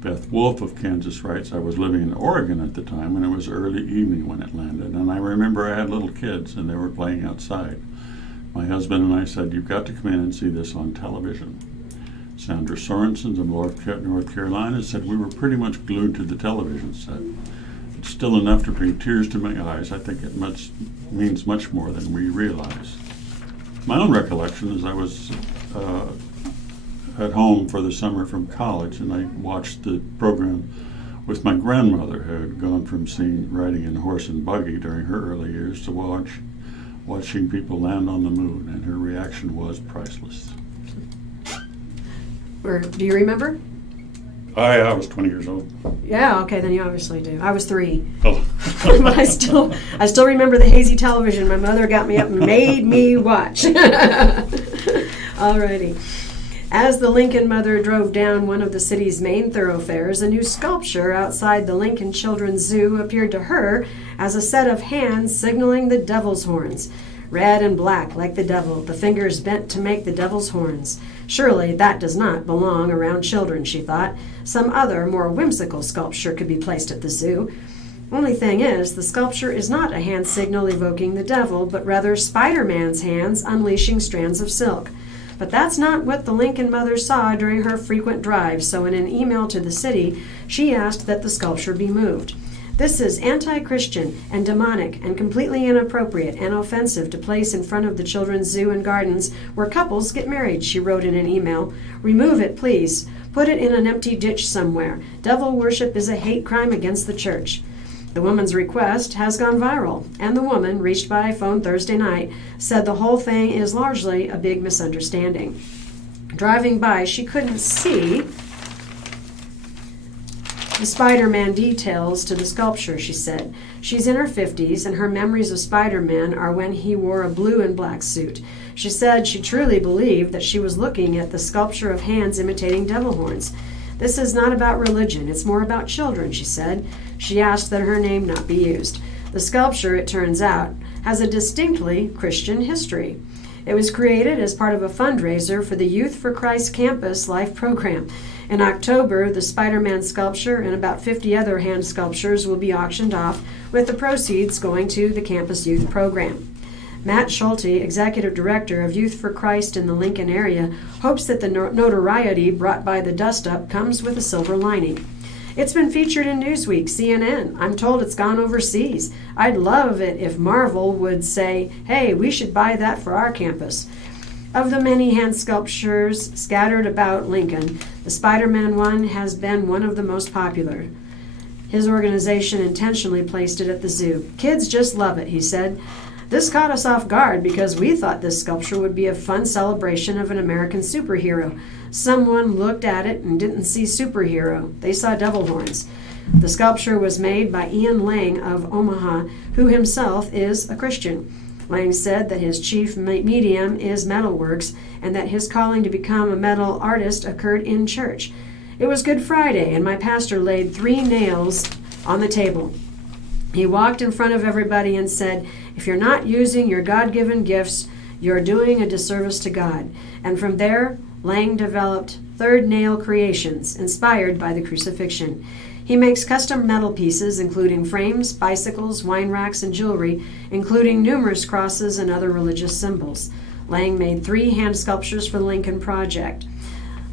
Beth Wolf of Kansas writes, I was living in Oregon at the time, and it was early evening when it landed, and I remember I had little kids, and they were playing outside. My husband and I said, you've got to come in and see this on television. Sandra Sorensen of North Carolina said, we were pretty much glued to the television set. It's still enough to bring tears to my eyes. I think it means much more than we realize. My own recollection is I was at home for the summer from college, and I watched the program with my grandmother, who had gone from riding in horse and buggy during her early years to watching people land on the moon, and her reaction was priceless. Do you remember? I was 20 years old. Yeah, okay, then you obviously do. I was 3. Oh. But I still remember the hazy television my mother got me up and made me watch. Alrighty. As the Lincoln mother drove down one of the city's main thoroughfares, a new sculpture outside the Lincoln Children's Zoo appeared to her as a set of hands signaling the devil's horns. Red and black, like the devil, the fingers bent to make the devil's horns. Surely that does not belong around children, she thought. Some other, more whimsical sculpture could be placed at the zoo. Only thing is, the sculpture is not a hand signal evoking the devil, but rather Spiderman's hands unleashing strands of silk. But that's not what the Lincoln mother saw during her frequent drives, so in an email to the city, she asked that the sculpture be moved. This is anti-Christian and demonic and completely inappropriate and offensive to place in front of the children's zoo and gardens where couples get married, she wrote in an email. Remove it, please. Put it in an empty ditch somewhere. Devil worship is a hate crime against the church. The woman's request has gone viral, and the woman, reached by phone Thursday night, said the whole thing is largely a big misunderstanding. Driving by, she couldn't see the Spider-Man details to the sculpture, she said. She's in her 50s, and her memories of Spider-Man are when he wore a blue and black suit. She said she truly believed that she was looking at the sculpture of hands imitating devil horns. This is not about religion, it's more about children, she said. She asked that her name not be used. The sculpture, it turns out, has a distinctly Christian history. It was created as part of a fundraiser for the Youth for Christ Campus Life program. In October, the Spider-Man sculpture and about 50 other hand sculptures will be auctioned off, with the proceeds going to the Campus Youth program. Matt Schulte, Executive Director of Youth for Christ in the Lincoln area, hopes that the notoriety brought by the dust-up comes with a silver lining. It's been featured in Newsweek, CNN. I'm told it's gone overseas. I'd love it if Marvel would say, hey, we should buy that for our campus. Of the many hand sculptures scattered about Lincoln, the Spider-Man one has been one of the most popular. His organization intentionally placed it at the zoo. Kids just love it, he said. This caught us off guard because we thought this sculpture would be a fun celebration of an American superhero. Someone looked at it and didn't see superhero. They saw devil horns. The sculpture was made by Ian Lang of Omaha, who himself is a Christian. Lang said that his chief medium is metalworks and that his calling to become a metal artist occurred in church. It was Good Friday, and my pastor laid 3 nails on the table. He walked in front of everybody and said, "If you're not using your God-given gifts, you're doing a disservice to God." And from there, Lang developed Third Nail Creations, inspired by the crucifixion. He makes custom metal pieces, including frames, bicycles, wine racks, and jewelry, including numerous crosses and other religious symbols. Lang made 3 hand sculptures for the Lincoln Project.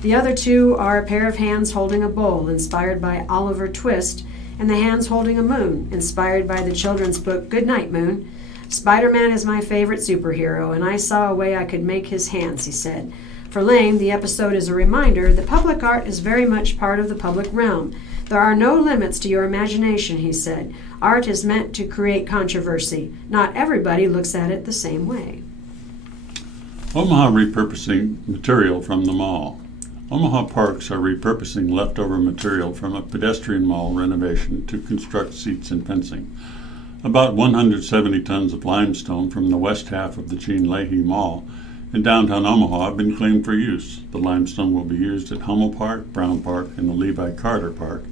The other 2 are a pair of hands holding a bowl, inspired by Oliver Twist, and the hands holding a moon, inspired by the children's book Good Night, Moon. "Spiderman is my favorite superhero, and I saw a way I could make his hands," he said. For Lang, the episode is a reminder that public art is very much part of the public realm. "There are no limits to your imagination," he said. "Art is meant to create controversy. Not everybody looks at it the same way." Omaha repurposing material from the mall. Omaha parks are repurposing leftover material from a pedestrian mall renovation to construct seats and fencing. About 170 tons of limestone from the west half of the Gene Leahy Mall in downtown Omaha have been claimed for use. The limestone will be used at Hummel Park, Brown Park, and the Levi Carter Park,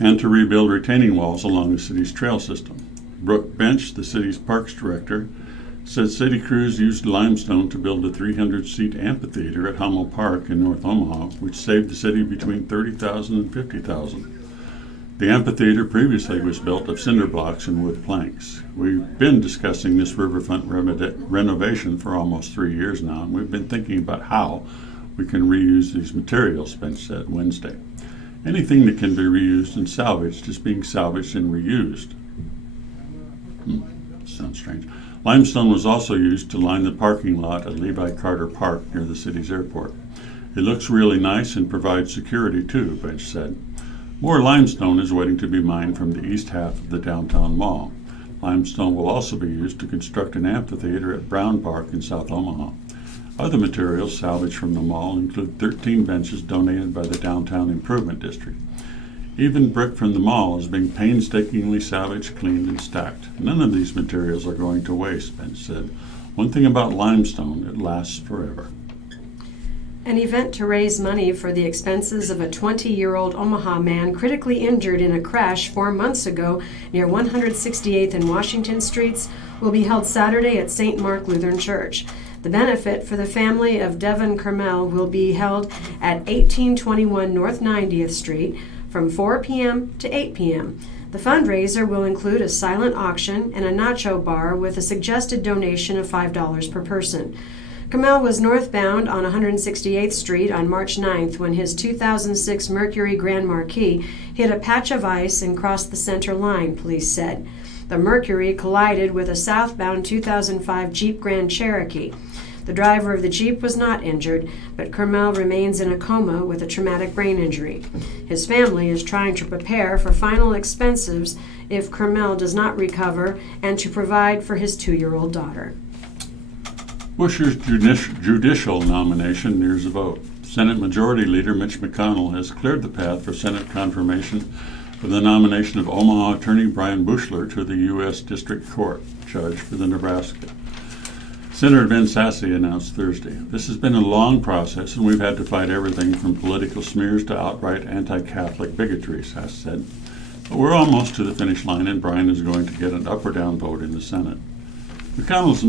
and to rebuild retaining walls along the city's trail system. Brooke Bench, the city's parks director, said city crews used limestone to build a 300-seat amphitheater at Hummel Park in North Omaha, which saved the city between $30,000 and $50,000. The amphitheater previously was built of cinder blocks and wood planks. We've been discussing this riverfront renovation for almost 3 years now, and we've been thinking about how we can reuse these materials, Bench said Wednesday. Anything that can be reused and salvaged is being salvaged and reused. Sounds strange. Limestone was also used to line the parking lot at Levi Carter Park near the city's airport. "It looks really nice and provides security too," Bench said. More limestone is waiting to be mined from the east half of the downtown mall. Limestone will also be used to construct an amphitheater at Brown Park in South Omaha. Other materials salvaged from the mall include 13 benches donated by the Downtown Improvement District. Even brick from the mall is being painstakingly salvaged, cleaned, and stacked. None of these materials are going to waste, Bench said. One thing about limestone, it lasts forever. An event to raise money for the expenses of a 20-year-old Omaha man critically injured in a crash 4 months ago near 168th and Washington Streets will be held Saturday at St. Mark Lutheran Church. The benefit for the family of Devin Kermel will be held at 1821 North 90th Street from 4 p.m. to 8 p.m. The fundraiser will include a silent auction and a nacho bar with a suggested donation of $5 per person. Kermel was northbound on 168th Street on March 9th when his 2006 Mercury Grand Marquis hit a patch of ice and crossed the center line, police said. The Mercury collided with a southbound 2005 Jeep Grand Cherokee. The driver of the Jeep was not injured, but Kermel remains in a coma with a traumatic brain injury. His family is trying to prepare for final expenses if Kermel does not recover and to provide for his 2-year-old daughter. Bush's judicial nomination nears a vote. Senate Majority Leader Mitch McConnell has cleared the path for Senate confirmation of the nomination of Omaha Attorney Brian Bushler to the U.S. District Court Judge for the Nebraska. Senator Ben Sasse announced Thursday, "This has been a long process, and we've had to fight everything from political smears to outright anti-Catholic bigotry," Sasse said. "But we're almost to the finish line, and Brian is going to get an up or down vote in the Senate." McConnell's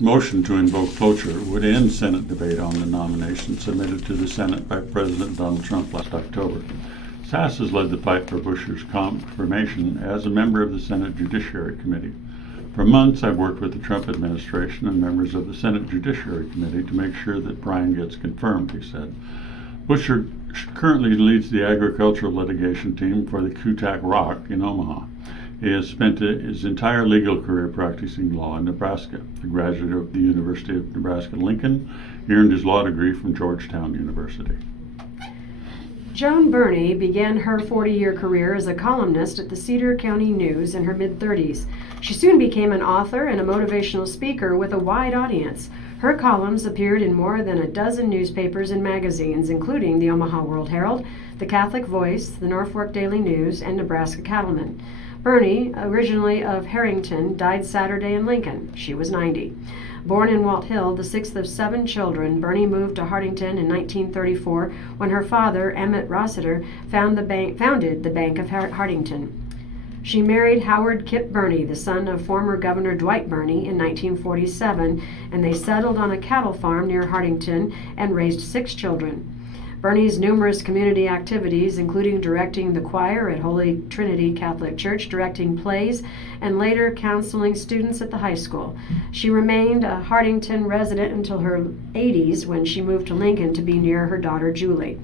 motion to invoke cloture would end Senate debate on the nomination submitted to the Senate by President Donald Trump last October. Sasse has led the fight for Bush's confirmation as a member of the Senate Judiciary Committee. "For months, I've worked with the Trump administration and members of the Senate Judiciary Committee to make sure that Brian gets confirmed," he said. Bushler currently leads the agricultural litigation team for the Kutak Rock in Omaha. He has spent his entire legal career practicing law in Nebraska. A graduate of the University of Nebraska-Lincoln, he earned his law degree from Georgetown University. Joan Burney began her 40-year career as a columnist at the Cedar County News in her mid-30s. She soon became an author and a motivational speaker with a wide audience. Her columns appeared in more than a dozen newspapers and magazines, including the Omaha World Herald, the Catholic Voice, the Norfolk Daily News, and Nebraska Cattleman. Burney, originally of Harrington, died Saturday in Lincoln. She was 90. Born in Walt Hill, the sixth of 7 children, Bernie moved to Hartington in 1934 when her father, Emmett Rossiter, founded the Bank of Hartington. She married Howard Kip Birney, the son of former Governor Dwight Birney, in 1947, and they settled on a cattle farm near Hartington and raised 6 children. Bernie's numerous community activities, including directing the choir at Holy Trinity Catholic Church, directing plays, and later counseling students at the high school. She remained a Hartington resident until her 80s when she moved to Lincoln to be near her daughter Julie.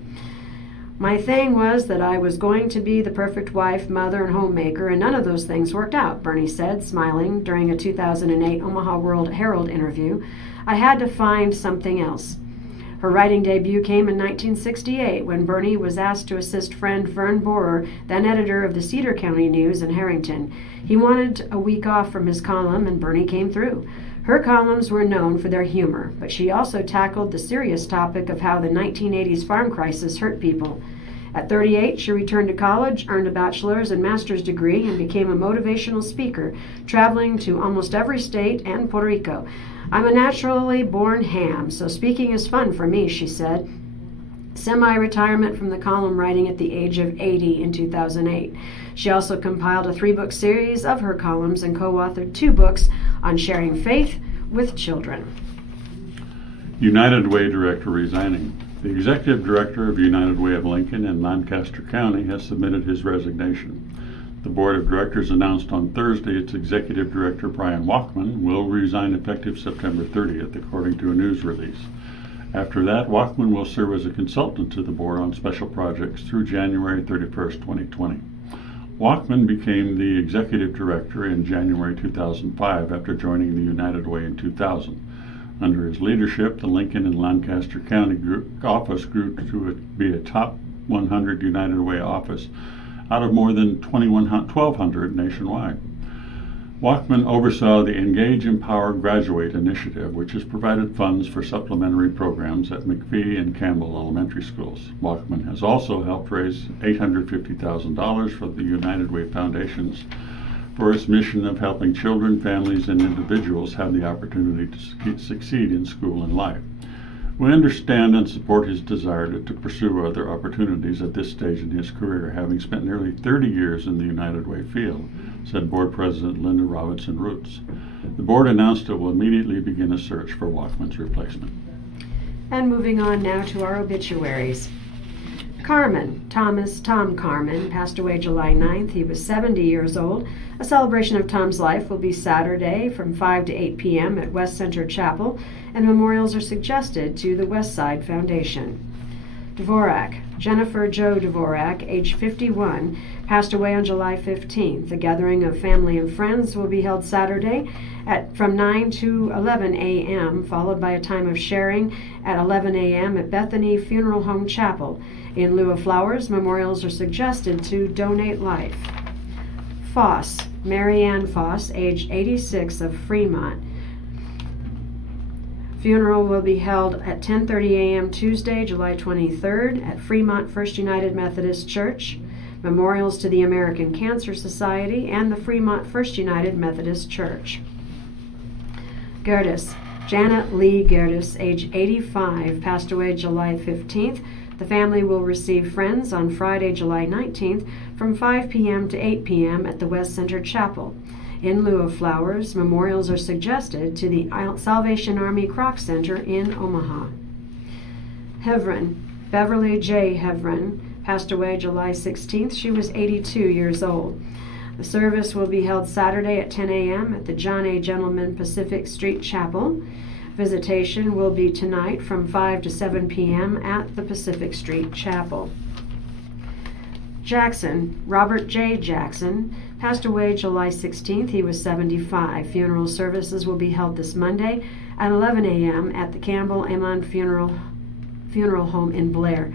My thing was that I was going to be the perfect wife, mother, and homemaker, and none of those things worked out, Bernie said, smiling during a 2008 Omaha World Herald interview. I had to find something else. Her writing debut came in 1968 when Bernie was asked to assist friend Vern Borer, then editor of the Cedar County News in Harrington. He wanted a week off from his column, and Bernie came through. Her columns were known for their humor, but she also tackled the serious topic of how the 1980s farm crisis hurt people. At 38, she returned to college, earned a bachelor's and master's degree, and became a motivational speaker, traveling to almost every state and Puerto Rico. I'm a naturally born ham, so speaking is fun for me, she said. Semi-retirement from the column writing at the age of 80 in 2008. She also compiled a 3-book series of her columns and co-authored 2 books on sharing faith with children. United Way director resigning. The executive director of United Way of Lincoln in Lancaster County has submitted his resignation. The board of directors announced on Thursday its executive director, Brian Walkman, will resign effective September 30th, according to a news release. After that, Walkman will serve as a consultant to the board on special projects through January 31st, 2020. Walkman became the executive director in January 2005 after joining the United Way in 2000. Under his leadership, the Lincoln and Lancaster County office grew to be a top 100 United Way office out of more than 1,200 nationwide. Walkman oversaw the Engage, Empower, Graduate initiative, which has provided funds for supplementary programs at McPhee and Campbell elementary schools. Walkman has also helped raise $850,000 for the United Way Foundations for its mission of helping children, families, and individuals have the opportunity to succeed in school and life. We understand and support his desire to pursue other opportunities at this stage in his career, having spent nearly 30 years in the United Way field, said Board President Linda Robinson Roots. The board announced it will immediately begin a search for Walkman's replacement. And moving on now to our obituaries. Tom Carmen, passed away July 9th. He was 70 years old. A celebration of Tom's life will be Saturday from 5 to 8 p.m. at West Center Chapel, and memorials are suggested to the West Side Foundation. Dvorak, Jennifer Jo Dvorak, age 51, passed away on July 15th. The gathering of family and friends will be held Saturday from 9 to 11 a.m., followed by a time of sharing at 11 a.m. at Bethany Funeral Home Chapel. In lieu of flowers, memorials are suggested to donate life. Foss, Mary Ann Foss, age 86, of Fremont. Funeral will be held at 10:30 a.m. Tuesday, July 23rd at Fremont First United Methodist Church. Memorials to the American Cancer Society and the Fremont First United Methodist Church. Gerdes, Janet Lee Gerdes, age 85, passed away July 15th. The family will receive friends on Friday, July 19th from 5 p.m. to 8 p.m. at the West Center Chapel. In lieu of flowers, memorials are suggested to the Salvation Army Kroc Center in Omaha. Hevron, Beverly J. Hevron, passed away July 16th. She was 82 years old. The service will be held Saturday at 10 a.m. at the John A. Gentleman Pacific Street Chapel. Visitation will be tonight from 5 to 7 p.m. at the Pacific Street Chapel. Jackson, Robert J. Jackson, passed away July 16th. He was 75. Funeral services will be held this Monday at 11 a.m. at the Campbell Ammon Funeral Home in Blair.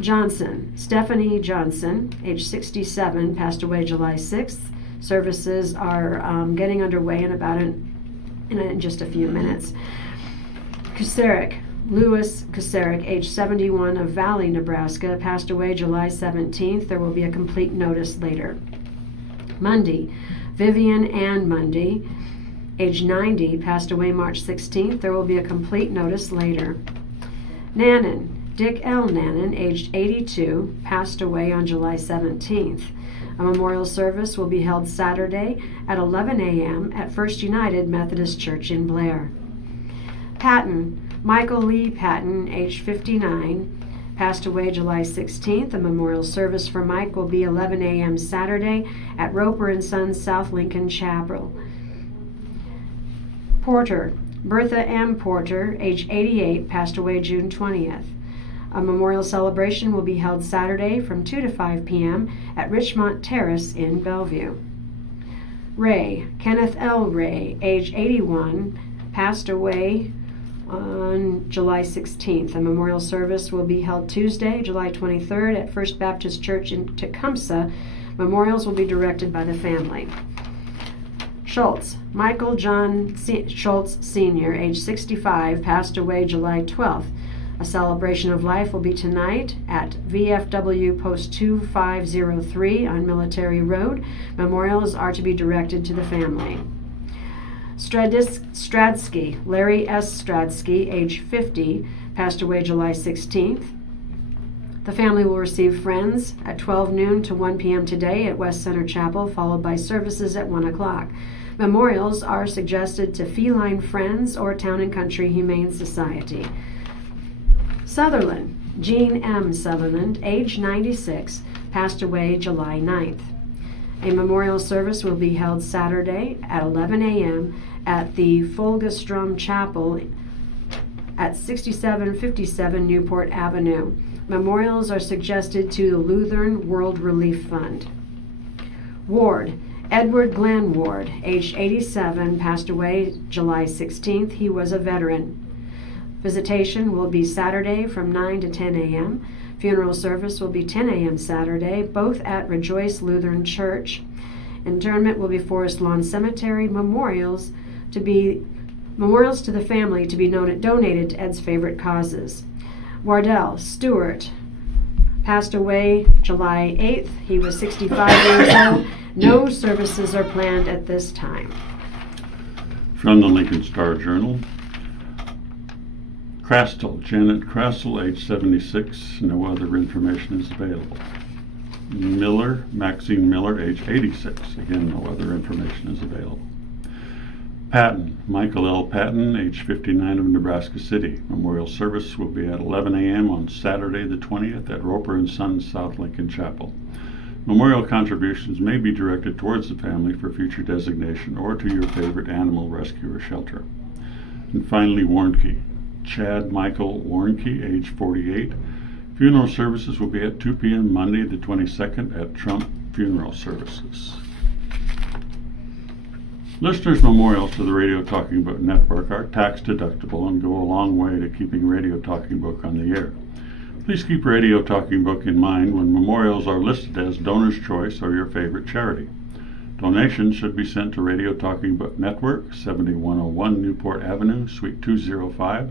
Johnson, Stephanie Johnson, age 67, passed away July 6th. Services are getting underway in just a few minutes. Kucerik, Louis Kucerik, age 71, of Valley, Nebraska, passed away July 17th. There will be a complete notice later. Mundy, Vivian Ann Mundy, age 90, passed away March 16th. There will be a complete notice later. Nannon, Dick L. Nannon, aged 82, passed away on July 17th. A memorial service will be held Saturday at 11 a.m. at First United Methodist Church in Blair. Patton, Michael Lee Patton, aged 59, passed away July 16th. A memorial service for Mike will be 11 a.m. Saturday at Roper & Sons South Lincoln Chapel. Porter, Bertha M. Porter, age 88, passed away June 20th. A memorial celebration will be held Saturday from 2 to 5 p.m. at Richmont Terrace in Bellevue. Ray, Kenneth L. Ray, age 81, passed away on July 16th. A memorial service will be held Tuesday, July 23rd at First Baptist Church in Tecumseh. Memorials will be directed by the family. Schultz, Michael John Schultz Sr., age 65, passed away July 12th. A celebration of life will be tonight at VFW Post 2503 on Military Road. Memorials are to be directed to the family. Stradsky, Larry S. Stradsky, age 50, passed away July 16th. The family will receive friends at 12 noon to 1 p.m. today at West Center Chapel, followed by services at 1 o'clock. Memorials are suggested to Feline Friends or Town and Country Humane Society. Sutherland, Jean M. Sutherland, age 96, passed away July 9th. A memorial service will be held Saturday at 11 a.m. at the Fulgastrom Chapel at 6757 Newport Avenue. Memorials are suggested to the Lutheran World Relief Fund. Ward, Edward Glenn Ward, aged 87, passed away July 16th. He was a veteran. Visitation will be Saturday from 9 to 10 a.m. Funeral service will be 10 a.m. Saturday, both at Rejoice Lutheran Church. Interment will be Forest Lawn Cemetery. Memorials to the family to be donated to Ed's favorite causes. Wardell Stewart passed away July 8th. He was 65 years old. No services are planned at this time. From the Lincoln Star-Journal, Crastle, Janet Crastle, age 76. No other information is available. Miller, Maxine Miller, age 86. Again, no other information is available. Patton, Michael L. Patton, age 59, of Nebraska City. Memorial service will be at 11 a.m. on Saturday the 20th at Roper & Sons South Lincoln Chapel. Memorial contributions may be directed towards the family for future designation or to your favorite animal rescue or shelter. And finally, Warnke, Chad Michael Warnke, age 48. Funeral services will be at 2 p.m. Monday the 22nd at Trump Funeral Services. Listeners' memorials to the Radio Talking Book Network are tax deductible and go a long way to keeping Radio Talking Book on the air. Please keep Radio Talking Book in mind when memorials are listed as Donor's Choice or your favorite charity. Donations should be sent to Radio Talking Book Network, 7101 Newport Avenue, Suite 205,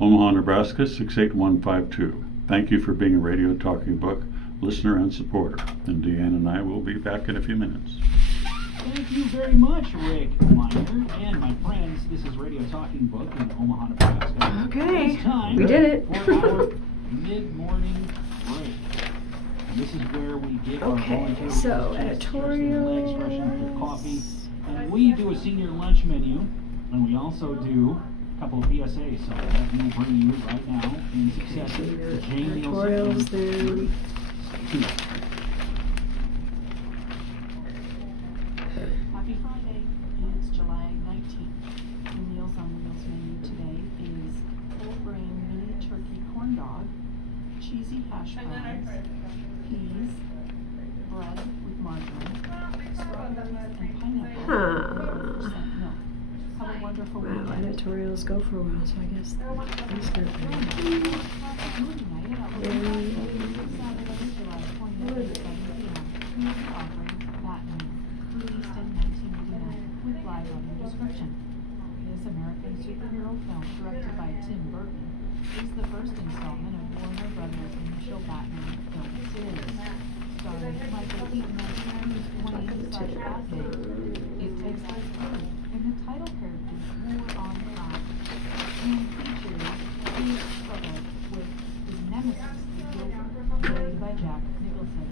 Omaha, Nebraska 68152. Thank you for being a Radio Talking Book listener and supporter. And Deanne and I will be back in a few minutes. Thank you very much, Rick Miner. And my friends, this is Radio Talking Book in Omaha, Nebraska. Okay, It's time we did it. for our mid-morning break. And this is where we give our Okay, volunteers so a chance to stretch their editorials. legs, freshen up their coffee. And we do a senior lunch menu, and we also do a couple of PSAs. So let me bring you right now in succession. Jane Editorials Nielsen. then. Happy Friday. It's July 19th. The Meals on Wheels menu today is whole grain mini turkey corn dog, cheesy hash browns, peas, bread with margarine, strawberries and pineapple, Huh. 100% milk. Have a wonderful Wow, weekend. editorials go for a while, so I guess these start Movie night at Saturday, July 20th at 7 p.m. Community offering Batman, released in 1989 with live audio description. This American superhero film, directed by Tim Burton, is the first installment of Warner Brothers' initial Batman film series. Starring Michael Keaton as Batman, It takes place in the title struggled with his nemesis, the Joker, played by Jack Nicholson.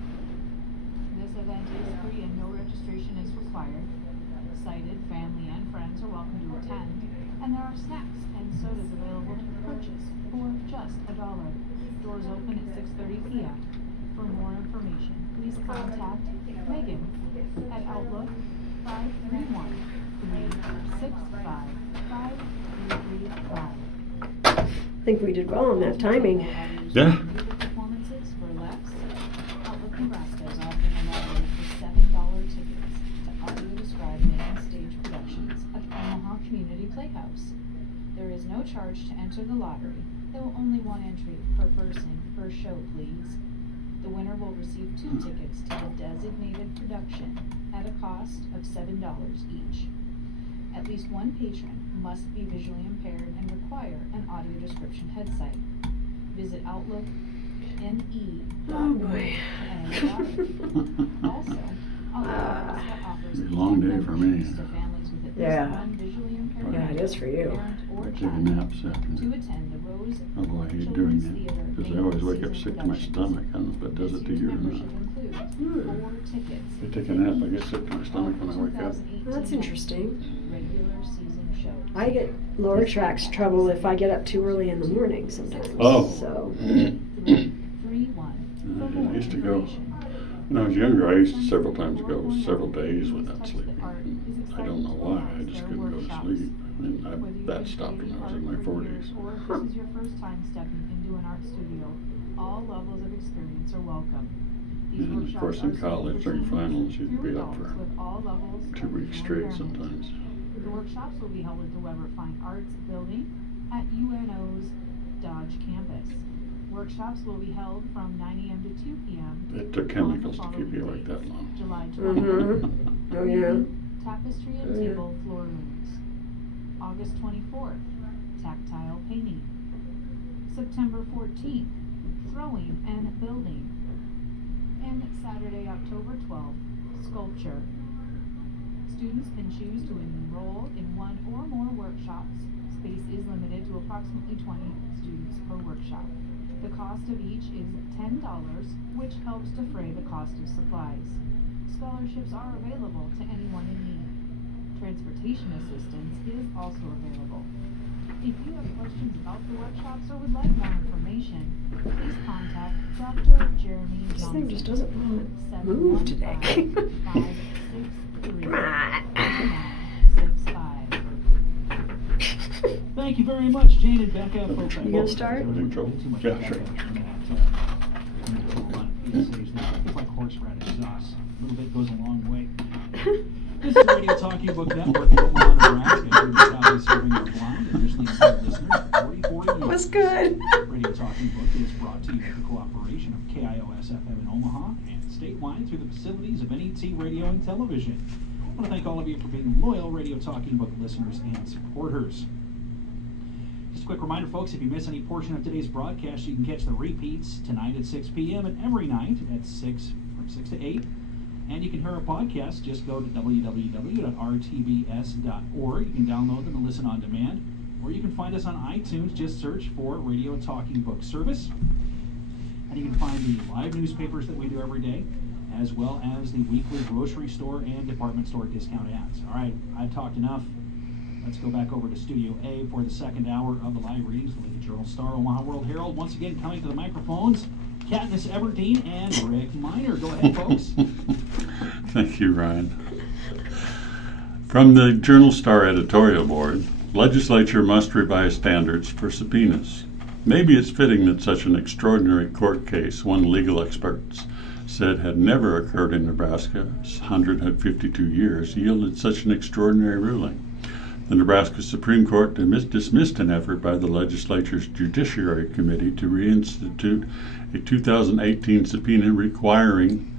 This event is free and no registration is required. Sighted family and friends are welcome to attend, and there are snacks and sodas available to purchase for just $1. Doors open at 6:30 p.m. For more information, please contact Megan at Outlook 531-365-5335. I think we did well on that timing. Yeah. Performances for Lex. Outlook Nebraska is offering a lottery for $7 tickets to audio-described main stage productions at Omaha Community Playhouse. There is no charge to enter the lottery. There will only one entry per person per show, please. The winner will receive 2 tickets to the designated production at a cost of $7 each. At least one patron must be visually impaired and require an audio description headset. Visit Outlook NE. Oh boy. Also, Outlook offers Be a long day for me. to families with at least Yeah. one visually impaired Yeah, it is for you. parent or I take a child nap this to afternoon. attend the Rose Although I hate doing Children's that, Theater because I Main always wake up Season sick to my Productions. stomach. I don't know if it does it to This you or year's not. membership includes 4 tickets. If I take a nap, I get sick to my stomach when I wake up. That's interesting. Regular season shows. I get lower tracks trouble if I get up too early in the morning sometimes. Oh. So 331. I used to go, when I was younger, I used to several times go several days without sleeping. I don't know why, I just couldn't go to sleep. And that stopped when I was in my 40s. Or if this is your first time stepping into an art studio, all levels of experience are welcome. These And of workshops course, are in college, suited during for finals, children you'd be through up for adults with all levels 2 of weeks visual straight impairment. sometimes. The workshops will be held at the Weber Fine Arts Building at UNO's Dodge campus. Workshops will be held from 9 a.m. to 2 p.m. It took chemicals to keep you like that long. July 20th. Mhm. Oh, yeah. Tapestry and Oh, yeah. table floor rooms. August 24th, tactile painting. September 14th, throwing and building. And Saturday, October 12th, sculpture. Students can choose to enroll in one or more workshops. Space is limited to approximately 20 students per workshop. The cost of each is $10, which helps defray the cost of supplies. Scholarships are available to anyone in need. Transportation assistance is also available. If you have questions about the workshops or would like more information, please contact Dr. Jeremy This Johnson. thing just doesn't want to move today. 715-563-9965. Come on. Thank you very much, Jane and Becca. Folks, I You gonna hope start? there was Too much Yeah, Becca sure. in that, it's like horseradish sauce. A little bit goes a long way. This is Radio Talking Book Network in Omaha, Nebraska. We're proudly serving our blind and visually impaired listeners for 44 years. That was good. Radio Talking Book is brought to you with the cooperation of KIOS-FM in Omaha and statewide through the facilities of NET Radio and Television. I want to thank all of you for being loyal Radio Talking Book listeners and supporters. Just a quick reminder, folks, if you miss any portion of today's broadcast, you can catch the repeats tonight at 6 p.m. and every night at 6 from 6 to 8. And you can hear our podcast. Just go to www.rtbs.org. You can download them and listen on demand. Or you can find us on iTunes. Just search for Radio Talking Book Service. And you can find the live newspapers that we do every day, as well as the weekly grocery store and department store discount ads. All right, I've talked enough. Let's go back over to Studio A for the second hour of the live readings. The Lincoln Journal-Star, Omaha World-Herald. Once again, coming to the microphones, Katniss Everdeen and Rick Miner. Go ahead, folks. Thank you, Ryan. From the Journal-Star editorial board, legislature must revise standards for subpoenas. Maybe it's fitting that such an extraordinary court case, one legal experts said had never occurred in Nebraska's 152 years, yielded such an extraordinary ruling. The Nebraska Supreme Court dismissed an effort by the legislature's Judiciary Committee to reinstitute a 2018 subpoena requiring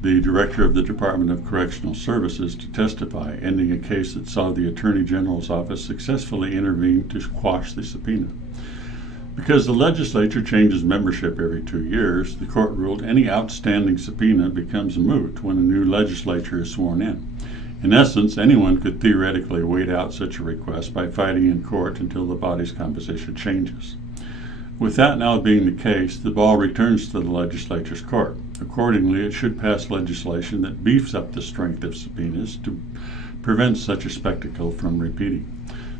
the director of the Department of Correctional Services to testify, ending a case that saw the Attorney General's office successfully intervene to quash the subpoena. Because the legislature changes membership every 2 years, the court ruled any outstanding subpoena becomes moot when a new legislature is sworn in. In essence, anyone could theoretically wait out such a request by fighting in court until the body's composition changes. With that now being the case, the ball returns to the legislature's court. Accordingly, it should pass legislation that beefs up the strength of subpoenas to prevent such a spectacle from repeating.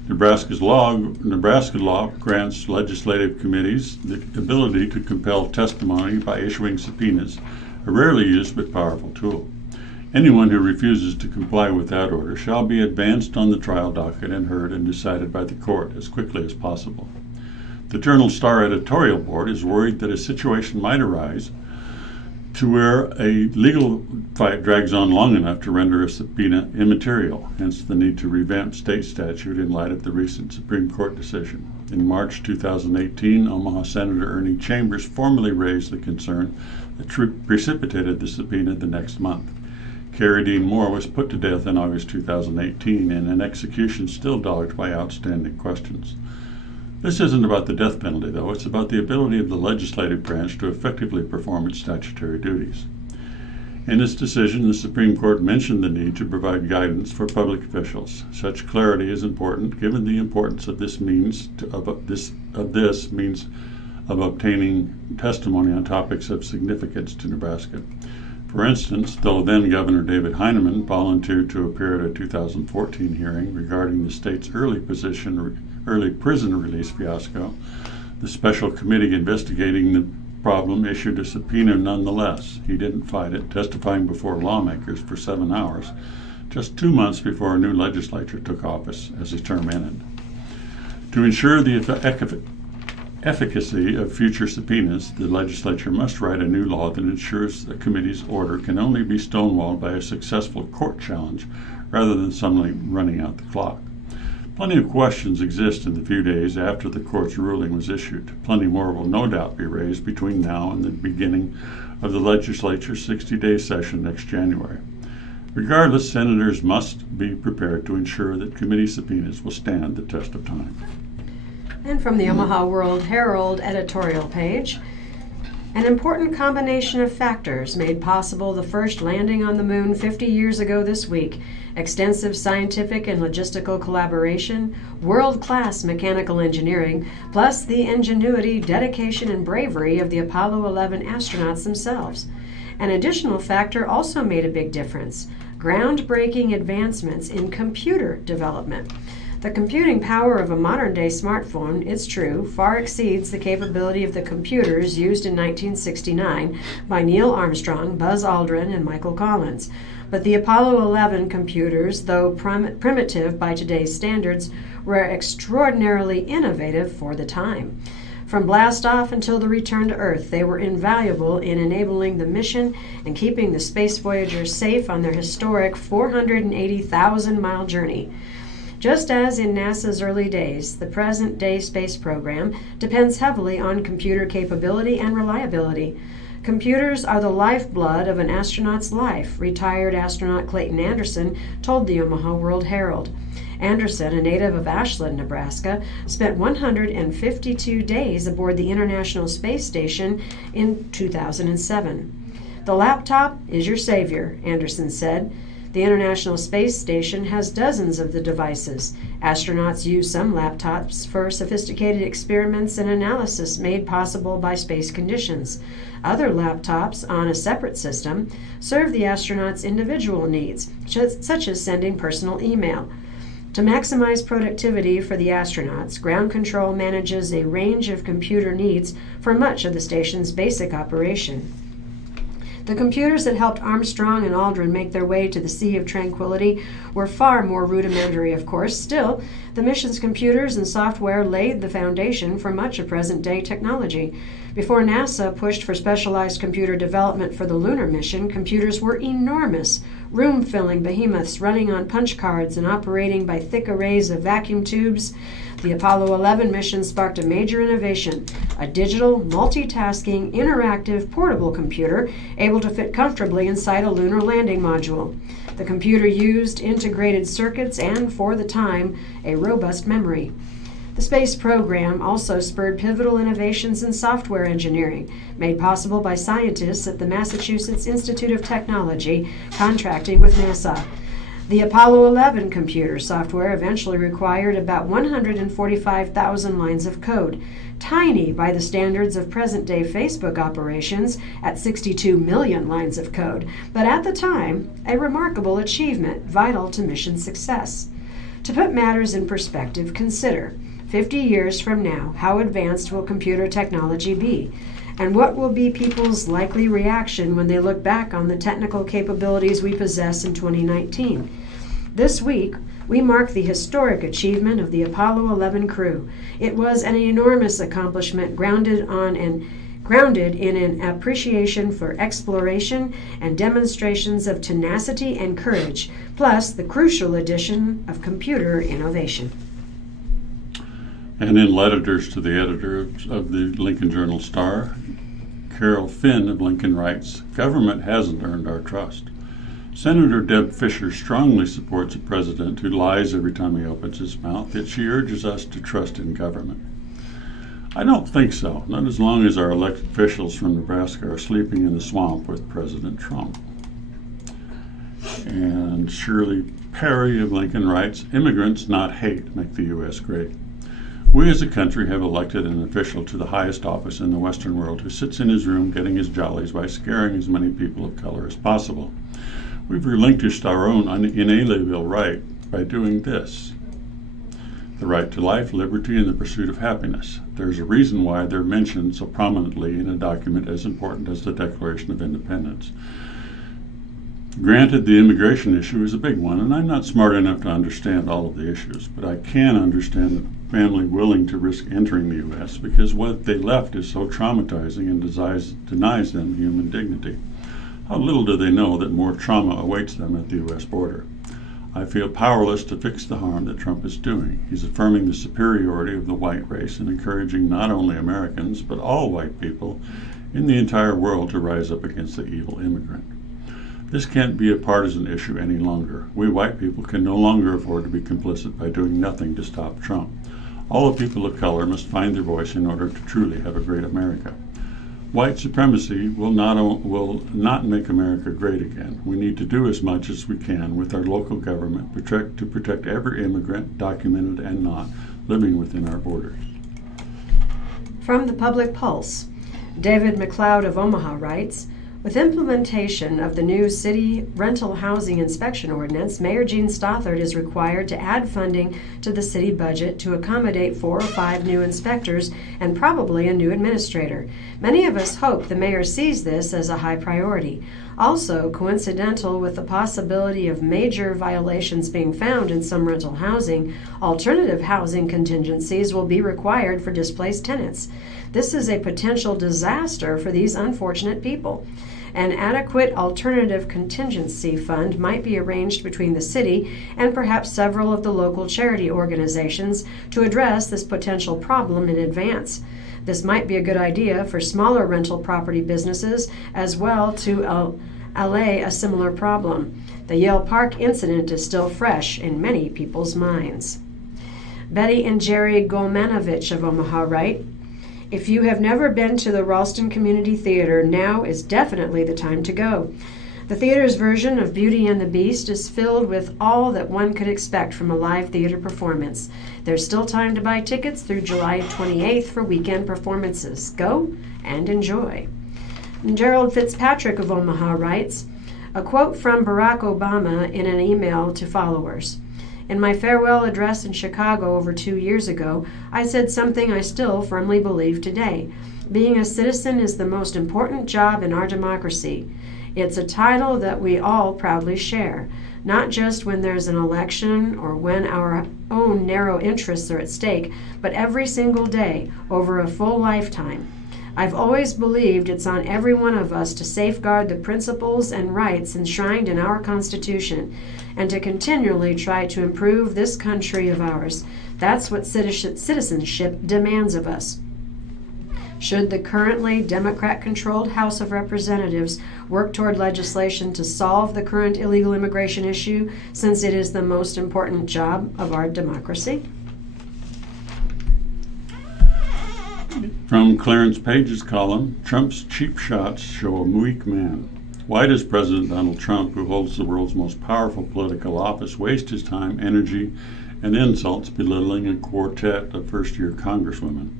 Nebraska law grants legislative committees the ability to compel testimony by issuing subpoenas, a rarely used but powerful tool. Anyone who refuses to comply with that order shall be advanced on the trial docket and heard and decided by the court as quickly as possible. The Journal Star editorial board is worried that a situation might arise to where a legal fight drags on long enough to render a subpoena immaterial, hence the need to revamp state statute in light of the recent Supreme Court decision. In March 2018, Omaha Senator Ernie Chambers formally raised the concern that precipitated the subpoena the next month. Carrie Dean Moore was put to death in August 2018 in an execution still dogged by outstanding questions. This isn't about the death penalty, though. It's about the ability of the legislative branch to effectively perform its statutory duties. In its decision, the Supreme Court mentioned the need to provide guidance for public officials. Such clarity is important given the importance of this means of obtaining testimony on topics of significance to Nebraska. For instance, though then Governor David Heinemann volunteered to appear at a 2014 hearing regarding the state's early prison release fiasco, the special committee investigating the problem issued a subpoena nonetheless. He didn't fight it, testifying before lawmakers for 7 hours, just 2 months before a new legislature took office as his term ended. To ensure the efficacy of future subpoenas, the legislature must write a new law that ensures the committee's order can only be stonewalled by a successful court challenge rather than suddenly running out the clock. Plenty of questions exist in the few days after the court's ruling was issued. Plenty more will no doubt be raised between now and the beginning of the legislature's 60-day session next January. Regardless, senators must be prepared to ensure that committee subpoenas will stand the test of time. And from the Omaha World Herald editorial page, an important combination of factors made possible the first landing on the moon 50 years ago this week. Extensive scientific and logistical collaboration, world-class mechanical engineering, plus the ingenuity, dedication, and bravery of the Apollo 11 astronauts themselves. An additional factor also made a big difference: groundbreaking advancements in computer development. The computing power of a modern-day smartphone, it's true, far exceeds the capability of the computers used in 1969 by Neil Armstrong, Buzz Aldrin, and Michael Collins. But the Apollo 11 computers, though primitive by today's standards, were extraordinarily innovative for the time. From blast-off until the return to Earth, they were invaluable in enabling the mission and keeping the space voyagers safe on their historic 480,000-mile journey. Just as in NASA's early days, the present-day space program depends heavily on computer capability and reliability. Computers are the lifeblood of an astronaut's life, retired astronaut Clayton Anderson told the Omaha World Herald. Anderson, a native of Ashland, Nebraska, spent 152 days aboard the International Space Station in 2007. "The laptop is your savior," Anderson said. The International Space Station has dozens of the devices. Astronauts use some laptops for sophisticated experiments and analysis made possible by space conditions. Other laptops on a separate system serve the astronauts' individual needs, such as sending personal email. To maximize productivity for the astronauts, Ground Control manages a range of computer needs for much of the station's basic operation. The computers that helped Armstrong and Aldrin make their way to the Sea of Tranquility were far more rudimentary, of course. Still, the mission's computers and software laid the foundation for much of present-day technology. Before NASA pushed for specialized computer development for the lunar mission, computers were enormous, room-filling behemoths running on punch cards and operating by thick arrays of vacuum tubes. The Apollo 11 mission sparked a major innovation: a digital, multitasking, interactive, portable computer able to fit comfortably inside a lunar landing module. The computer used integrated circuits and, for the time, a robust memory. The space program also spurred pivotal innovations in software engineering, made possible by scientists at the Massachusetts Institute of Technology contracting with NASA. The Apollo 11 computer software eventually required about 145,000 lines of code, tiny by the standards of present-day Facebook operations at 62 million lines of code, but at the time, a remarkable achievement vital to mission success. To put matters in perspective, consider, 50 years from now, how advanced will computer technology be? And what will be people's likely reaction when they look back on the technical capabilities we possess in 2019? This week, we mark the historic achievement of the Apollo 11 crew. It was an enormous accomplishment grounded in an appreciation for exploration and demonstrations of tenacity and courage, plus the crucial addition of computer innovation. And in letters to the editor of the Lincoln Journal-Star, Carol Finn of Lincoln writes, "Government hasn't earned our trust. Senator Deb Fisher strongly supports a president who lies every time he opens his mouth, yet she urges us to trust in government. I don't think so, not as long as our elected officials from Nebraska are sleeping in the swamp with President Trump." And Shirley Perry of Lincoln writes, "Immigrants, not hate, make the U.S. great. We as a country have elected an official to the highest office in the Western world who sits in his room getting his jollies by scaring as many people of color as possible. We've relinquished our own inalienable right by doing this. The right to life, liberty, and the pursuit of happiness. There's a reason why they're mentioned so prominently in a document as important as the Declaration of Independence. Granted, the immigration issue is a big one, and I'm not smart enough to understand all of the issues, but I can understand the family willing to risk entering the U.S. because what they left is so traumatizing and denies them human dignity. How little do they know that more trauma awaits them at the U.S. border? I feel powerless to fix the harm that Trump is doing. He's affirming the superiority of the white race and encouraging not only Americans, but all white people in the entire world to rise up against the evil immigrant. This can't be a partisan issue any longer. We white people can no longer afford to be complicit by doing nothing to stop Trump. All the people of color must find their voice in order to truly have a great America. White supremacy will not make America great again. We need to do as much as we can with our local government to protect every immigrant, documented and not, living within our borders." From the Public Pulse, David McLeod of Omaha writes, "With implementation of the new city rental housing inspection ordinance, Mayor Gene Stothert is required to add funding to the city budget to accommodate 4 or 5 new inspectors and probably a new administrator. Many of us hope the mayor sees this as a high priority. Also, coincidental with the possibility of major violations being found in some rental housing, alternative housing contingencies will be required for displaced tenants. This is a potential disaster for these unfortunate people. An adequate alternative contingency fund might be arranged between the city and perhaps several of the local charity organizations to address this potential problem in advance. This might be a good idea for smaller rental property businesses as well to allay a similar problem. The Yale Park incident is still fresh in many people's minds." Betty and Jerry Golmanovich of Omaha write, "If you have never been to the Ralston Community Theater, now is definitely the time to go. The theater's version of Beauty and the Beast is filled with all that one could expect from a live theater performance. There's still time to buy tickets through July 28th for weekend performances. Go and enjoy." And Gerald Fitzpatrick of Omaha writes, a quote from Barack Obama in an email to followers. "In my farewell address in Chicago over 2 years ago, I said something I still firmly believe today. Being a citizen is the most important job in our democracy. It's a title that we all proudly share, not just when there's an election or when our own narrow interests are at stake, but every single day over a full lifetime. I've always believed it's on every one of us to safeguard the principles and rights enshrined in our Constitution and to continually try to improve this country of ours. That's what citizenship demands of us. Should the currently Democrat-controlled House of Representatives work toward legislation to solve the current illegal immigration issue, since it is the most important job of our democracy?" From Clarence Page's column, Trump's cheap shots show a weak man. Why does President Donald Trump, who holds the world's most powerful political office, waste his time, energy, and insults belittling a quartet of first-year congresswomen?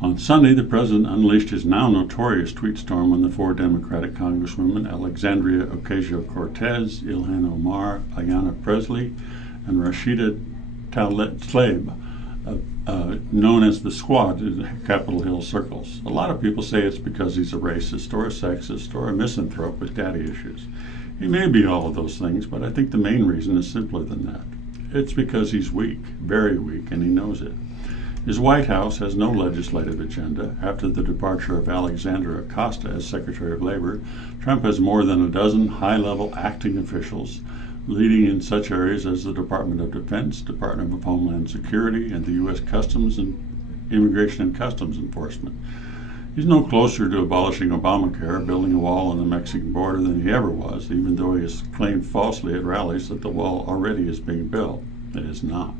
On Sunday, the president unleashed his now notorious tweet storm on the four Democratic congresswomen, Alexandria Ocasio-Cortez, Ilhan Omar, Ayanna Pressley, and Rashida Tlaib, known as the Squad in Capitol Hill circles. A lot of people say it's because he's a racist or a sexist or a misanthrope with daddy issues. He may be all of those things, but I think the main reason is simpler than that. It's because he's weak, very weak, and he knows it. His White House has no legislative agenda. After the departure of Alexandra Acosta as Secretary of Labor, Trump has more than a dozen high-level acting officials leading in such areas as the Department of Defense, Department of Homeland Security, and the U.S. Customs and Immigration and Customs Enforcement. He's no closer to abolishing Obamacare, building a wall on the Mexican border than he ever was, even though he has claimed falsely at rallies that the wall already is being built. It is not.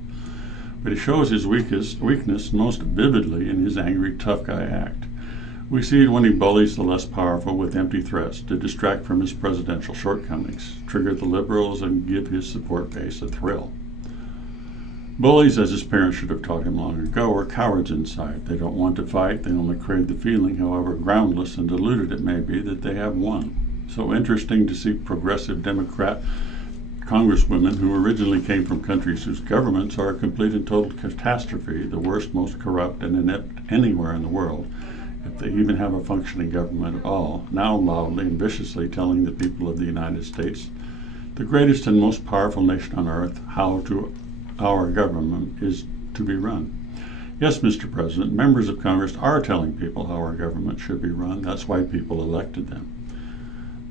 But he shows his weakness most vividly in his angry tough guy act. We see it when he bullies the less powerful with empty threats to distract from his presidential shortcomings, trigger the liberals, and give his support base a thrill. Bullies, as his parents should have taught him long ago, are cowards inside. They don't want to fight. They only crave the feeling, however groundless and deluded it may be, that they have won. So interesting to see progressive Democrat congresswomen who originally came from countries whose governments are a complete and total catastrophe, the worst, most corrupt, and inept anywhere in the world, if they even have a functioning government at all, now loudly and viciously telling the people of the United States, the greatest and most powerful nation on earth, how our government is to be run. Yes, Mr. President, members of Congress are telling people how our government should be run. That's why people elected them.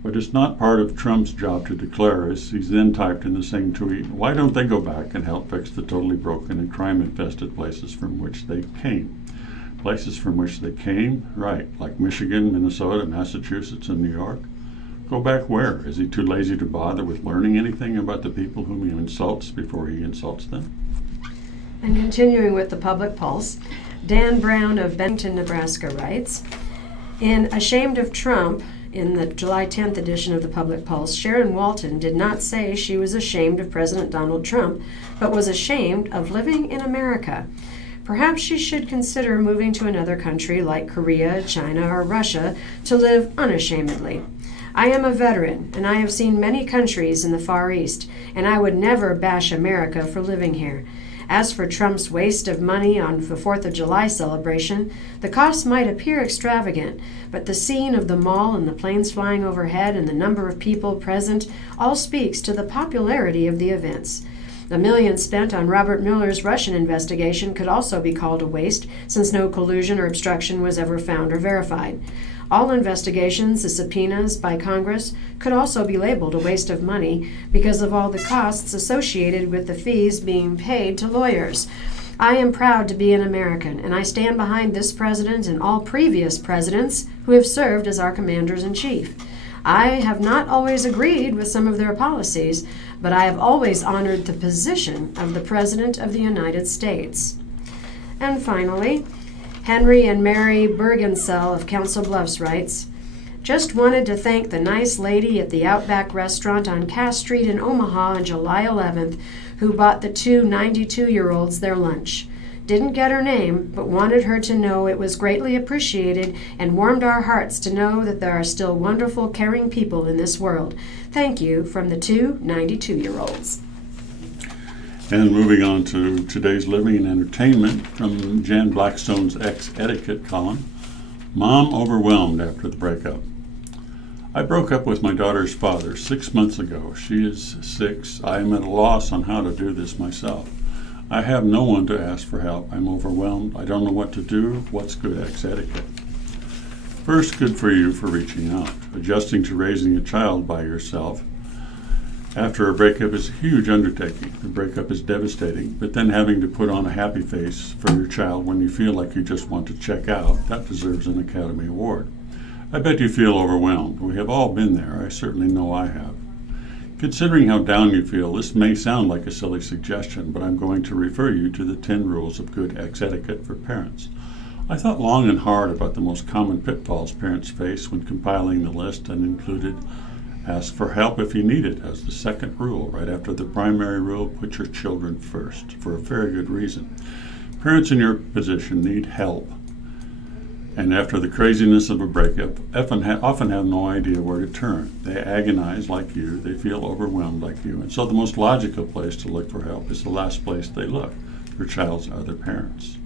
But it's not part of Trump's job to declare, as he's then typed in the same tweet, why don't they go back and help fix the totally broken and crime-infested places from which they came? Places from which they came? Right, like Michigan, Minnesota, Massachusetts, and New York. Go back where? Is he too lazy to bother with learning anything about the people whom he insults before he insults them? And continuing with the public pulse, Dan Brown of Bennington, Nebraska writes, in Ashamed of Trump, in the July 10th edition of the Public Pulse, Sharon Walton did not say she was ashamed of President Donald Trump, but was ashamed of living in America. Perhaps she should consider moving to another country like Korea, China, or Russia to live unashamedly. I am a veteran, and I have seen many countries in the Far East, and I would never bash America for living here. As for Trump's waste of money on the 4th of July celebration, the cost might appear extravagant, but the scene of the mall and the planes flying overhead and the number of people present all speaks to the popularity of the events. The millions spent on Robert Mueller's Russian investigation could also be called a waste, since no collusion or obstruction was ever found or verified. All investigations, the subpoenas by Congress, could also be labeled a waste of money because of all the costs associated with the fees being paid to lawyers. I am proud to be an American, and I stand behind this president and all previous presidents who have served as our commanders-in-chief. I have not always agreed with some of their policies, but I have always honored the position of the President of the United States. And finally, Henry and Mary Bergensell of Council Bluffs writes, just wanted to thank the nice lady at the Outback restaurant on Cass Street in Omaha on July 11th who bought the two 92-year-olds their lunch. Didn't get her name, but wanted her to know it was greatly appreciated and warmed our hearts to know that there are still wonderful, caring people in this world. Thank you from the two 92-year-olds. And moving on to today's living and entertainment from Jan Blackstone's Ex-Etiquette column, Mom overwhelmed after the breakup. I broke up with my daughter's father 6 months ago. She is 6. I am at a loss on how to do this myself. I have no one to ask for help. I'm overwhelmed. I don't know what to do. What's good ex-etiquette? First, good for you for reaching out. Adjusting to raising a child by yourself after a breakup is a huge undertaking. The breakup is devastating, but then having to put on a happy face for your child when you feel like you just want to check out, that deserves an Academy Award. I bet you feel overwhelmed. We have all been there. I certainly know I have. Considering how down you feel, this may sound like a silly suggestion, but I'm going to refer you to the 10 rules of good ex-etiquette for parents. I thought long and hard about the most common pitfalls parents face when compiling the list, and included ask for help if you need it as the second rule, right after the primary rule, put your children first, for a very good reason. Parents in your position need help, and after the craziness of a breakup, often have no idea where to turn. They agonize like you, they feel overwhelmed like you, and so the most logical place to look for help is the last place they look, their child's other parents.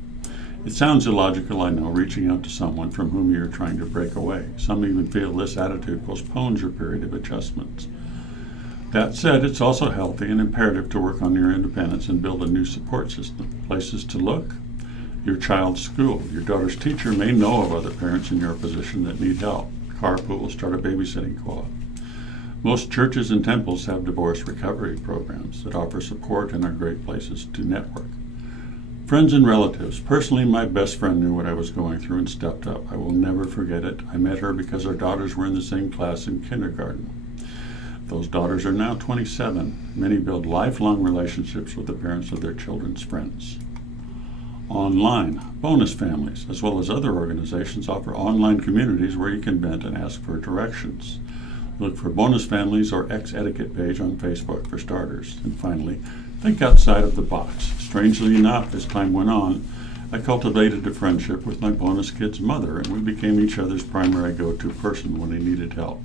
It sounds illogical, I know, reaching out to someone from whom you're trying to break away. Some even feel this attitude postpones your period of adjustments. That said, it's also healthy and imperative to work on your independence and build a new support system. Places to look: your child's school. Your daughter's teacher may know of other parents in your position that need help. Carpool, start a babysitting co-op. Most churches and temples have divorce recovery programs that offer support and are great places to network. Friends and relatives. Personally, my best friend knew what I was going through and stepped up. I will never forget it. I met her because our daughters were in the same class in kindergarten. Those daughters are now 27. Many build lifelong relationships with the parents of their children's friends. Online. Bonus families, as well as other organizations, offer online communities where you can vent and ask for directions. Look for Bonus Families or X-Etiquette page on Facebook for starters. And finally, think outside of the box. Strangely enough, as time went on, I cultivated a friendship with my bonus kid's mother, and we became each other's primary go-to person when they needed help.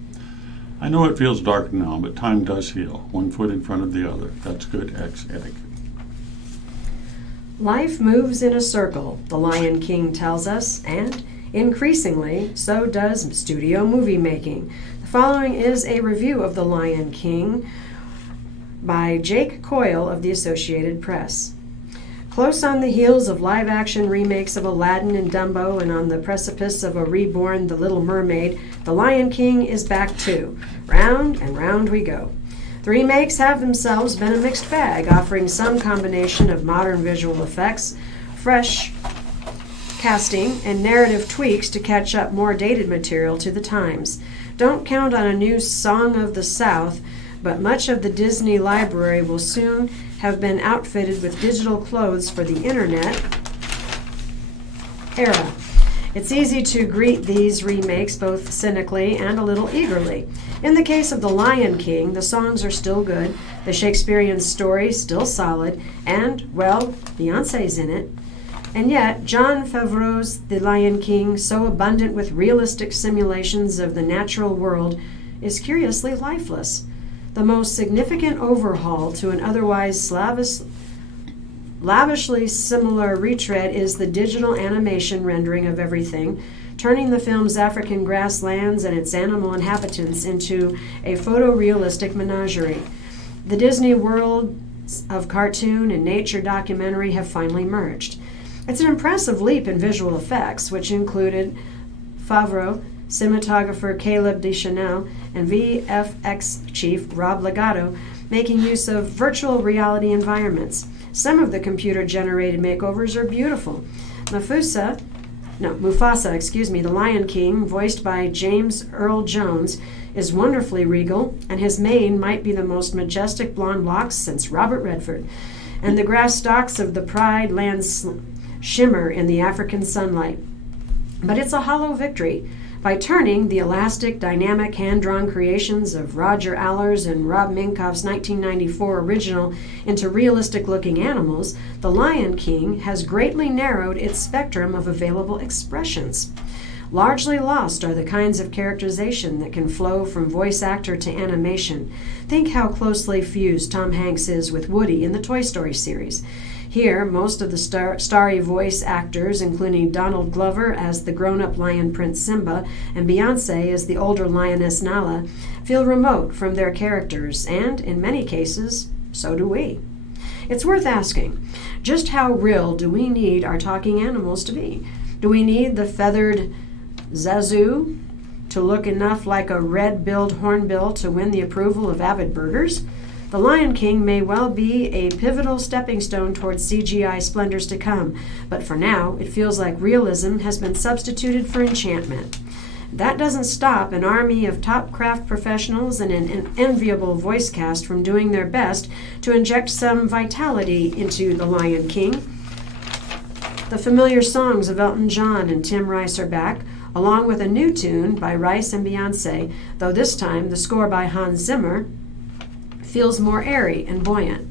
I know it feels dark now, but time does heal. One foot in front of the other. That's good X-Etiquette. Life moves in a circle, the Lion King tells us, and increasingly, so does studio movie making. The following is a review of The Lion King by Jake Coyle of the Associated Press. Close on the heels of live-action remakes of Aladdin and Dumbo, and on the precipice of a reborn The Little Mermaid, The Lion King is back too. Round and round we go. The remakes have themselves been a mixed bag, offering some combination of modern visual effects, fresh casting, and narrative tweaks to catch up more dated material to the times. Don't count on a new Song of the South, but much of the Disney library will soon have been outfitted with digital clothes for the internet era. It's easy to greet these remakes both cynically and a little eagerly. In the case of The Lion King, the songs are still good, the Shakespearean story still solid, and, well, Beyoncé's in it. And yet, Jon Favreau's The Lion King, so abundant with realistic simulations of the natural world, is curiously lifeless. The most significant overhaul to an otherwise lavishly similar retread is the digital animation rendering of everything, turning the film's African grasslands and its animal inhabitants into a photorealistic menagerie. The Disney worlds of cartoon and nature documentary have finally merged. It's an impressive leap in visual effects, which included Favreau, cinematographer Caleb Deschanel, and VFX chief Rob Legato making use of virtual reality environments. Some of the computer-generated makeovers are beautiful. Mufasa, the Lion King, voiced by James Earl Jones, is wonderfully regal, and his mane might be the most majestic blonde locks since Robert Redford. And the grass stalks of the Pride lands shimmer in the African sunlight. But it's a hollow victory. By turning the elastic, dynamic, hand-drawn creations of Roger Allers and Rob Minkoff's 1994 original into realistic-looking animals, The Lion King has greatly narrowed its spectrum of available expressions. Largely lost are the kinds of characterization that can flow from voice actor to animation. Think how closely fused Tom Hanks is with Woody in the Toy Story series. Here, most of the starry voice actors, including Donald Glover as the grown-up lion Prince Simba and Beyoncé as the older lioness Nala, feel remote from their characters, and, in many cases, so do we. It's worth asking, just how real do we need our talking animals to be? Do we need the feathered Zazu to look enough like a red-billed hornbill to win the approval of avid birders? The Lion King may well be a pivotal stepping stone towards CGI splendors to come, but for now, it feels like realism has been substituted for enchantment. That doesn't stop an army of top craft professionals and an enviable voice cast from doing their best to inject some vitality into The Lion King. The familiar songs of Elton John and Tim Rice are back, along with a new tune by Rice and Beyoncé, though this time the score by Hans Zimmer feels more airy and buoyant.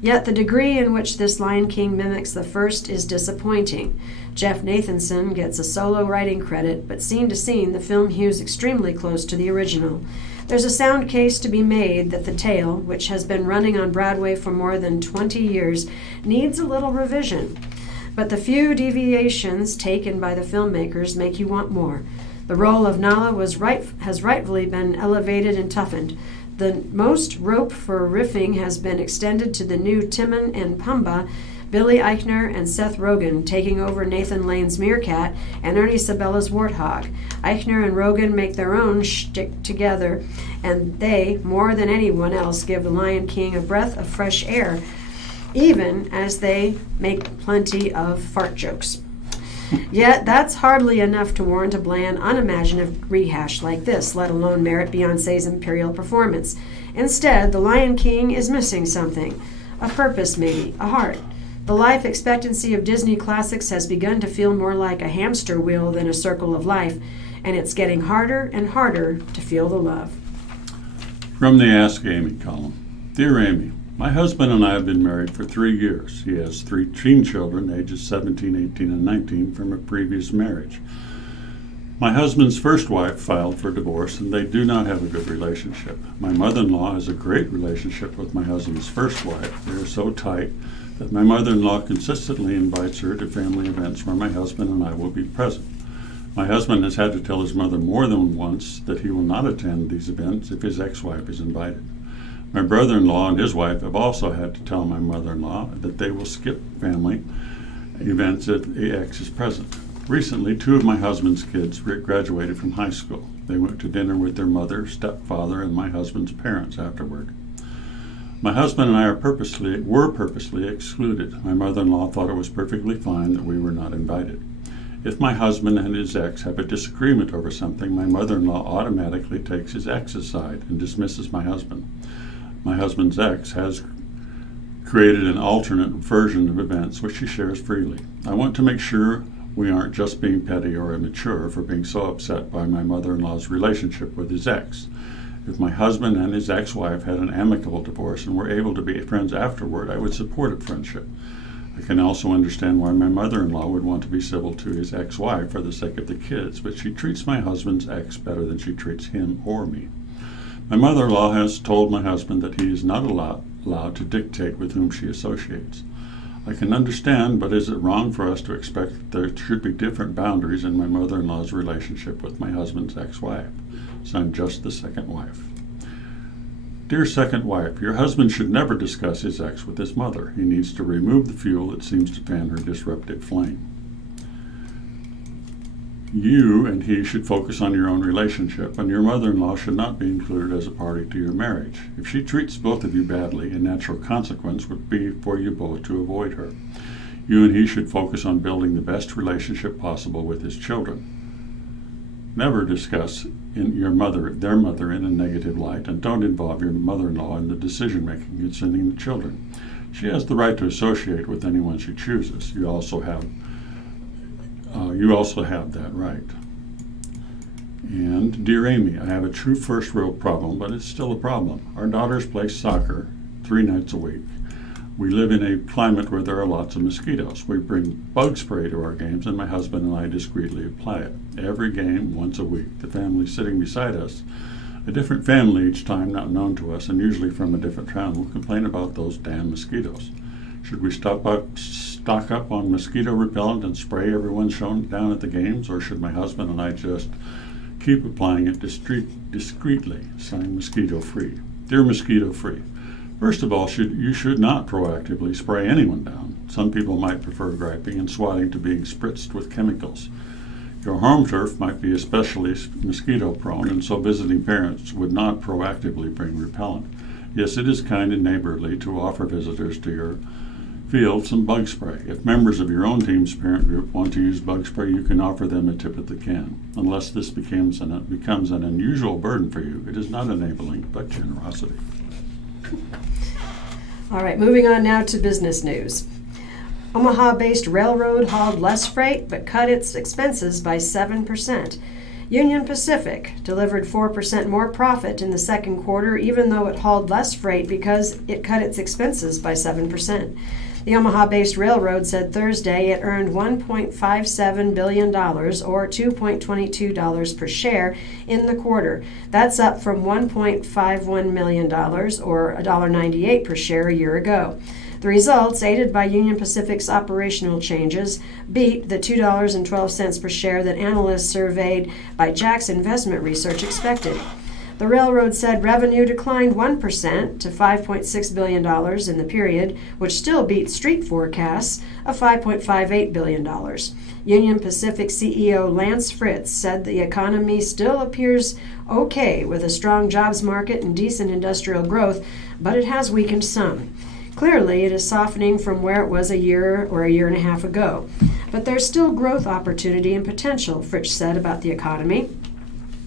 Yet the degree in which this Lion King mimics the first is disappointing. Jeff Nathanson gets a solo writing credit, but scene to scene the film hews extremely close to the original. There's a sound case to be made that the tale, which has been running on Broadway for more than 20 years, needs a little revision. But the few deviations taken by the filmmakers make you want more. The role of Nala has rightfully been elevated and toughened. The most rope for riffing has been extended to the new Timon and Pumbaa, Billy Eichner and Seth Rogen taking over Nathan Lane's Meerkat and Ernie Sabella's Warthog. Eichner and Rogen make their own shtick together, and they, more than anyone else, give The Lion King a breath of fresh air, even as they make plenty of fart jokes. Yet that's hardly enough to warrant a bland, unimaginative rehash like this, let alone merit Beyoncé's imperial performance. Instead, The Lion King is missing something. A purpose, maybe, a heart. The life expectancy of Disney classics has begun to feel more like a hamster wheel than a circle of life, and it's getting harder and harder to feel the love. From the Ask Amy column. Dear Amy, my husband and I have been married for 3 years. He has 3 teen children, ages 17, 18, and 19, from a previous marriage. My husband's first wife filed for divorce, and they do not have a good relationship. My mother-in-law has a great relationship with my husband's first wife. They are so tight that my mother-in-law consistently invites her to family events where my husband and I will be present. My husband has had to tell his mother more than once that he will not attend these events if his ex-wife is invited. My brother-in-law and his wife have also had to tell my mother-in-law that they will skip family events if the ex is present. Recently, 2 of my husband's kids graduated from high school. They went to dinner with their mother, stepfather, and my husband's parents afterward. My husband and I were purposely excluded. My mother-in-law thought it was perfectly fine that we were not invited. If my husband and his ex have a disagreement over something, my mother-in-law automatically takes his ex aside and dismisses my husband. My husband's ex has created an alternate version of events which she shares freely. I want to make sure we aren't just being petty or immature for being so upset by my mother-in-law's relationship with his ex. If my husband and his ex-wife had an amicable divorce and were able to be friends afterward, I would support a friendship. I can also understand why my mother-in-law would want to be civil to his ex-wife for the sake of the kids, but she treats my husband's ex better than she treats him or me. My mother-in-law has told my husband that he is not allowed to dictate with whom she associates. I can understand, but is it wrong for us to expect that there should be different boundaries in my mother-in-law's relationship with my husband's ex-wife? So I'm just the second wife. Dear second wife, your husband should never discuss his ex with his mother. He needs to remove the fuel that seems to fan her disruptive flame. You and he should focus on your own relationship, and your mother-in-law should not be included as a party to your marriage. If she treats both of you badly, a natural consequence would be for you both to avoid her. You and he should focus on building the best relationship possible with his children. Never discuss their mother in a negative light, and don't involve your mother-in-law in the decision-making concerning the children. She has the right to associate with anyone she chooses. You also have that right. And dear Amy, I have a true first world problem, but it's still a problem. Our daughters play soccer 3 nights a week. We live in a climate where there are lots of mosquitoes. We bring bug spray to our games, and my husband and I discreetly apply it. Every game, once a week. The family sitting beside us, a different family each time, not known to us, and usually from a different town, will complain about those damn mosquitoes. Should we stock up on mosquito repellent and spray everyone shown down at the games, or should my husband and I just keep applying it discreetly, saying mosquito free? Dear mosquito free, first of all, you should not proactively spray anyone down. Some people might prefer griping and swatting to being spritzed with chemicals. Your home turf might be especially mosquito prone, and so visiting parents would not proactively bring repellent. Yes, it is kind and neighborly to offer visitors to your field some bug spray. If members of your own team's parent group want to use bug spray, you can offer them a tip of the can. Unless this becomes an unusual burden for you, it is not enabling, but generosity. All right, moving on now to business news. Omaha-based railroad hauled less freight but cut its expenses by 7%. Union Pacific delivered 4% more profit in the second quarter, even though it hauled less freight because it cut its expenses by 7%. The Omaha-based railroad said Thursday it earned $1.57 billion, or $2.22 per share, in the quarter. That's up from $1.51 million, or $1.98 per share a year ago. The results, aided by Union Pacific's operational changes, beat the $2.12 per share that analysts surveyed by Jack's Investment Research expected. The railroad said revenue declined 1% to $5.6 billion in the period, which still beat street forecasts of $5.58 billion. Union Pacific CEO Lance Fritz said the economy still appears okay with a strong jobs market and decent industrial growth, but it has weakened some. Clearly, it is softening from where it was a year or a year and a half ago. But there's still growth opportunity and potential, Fritz said about the economy.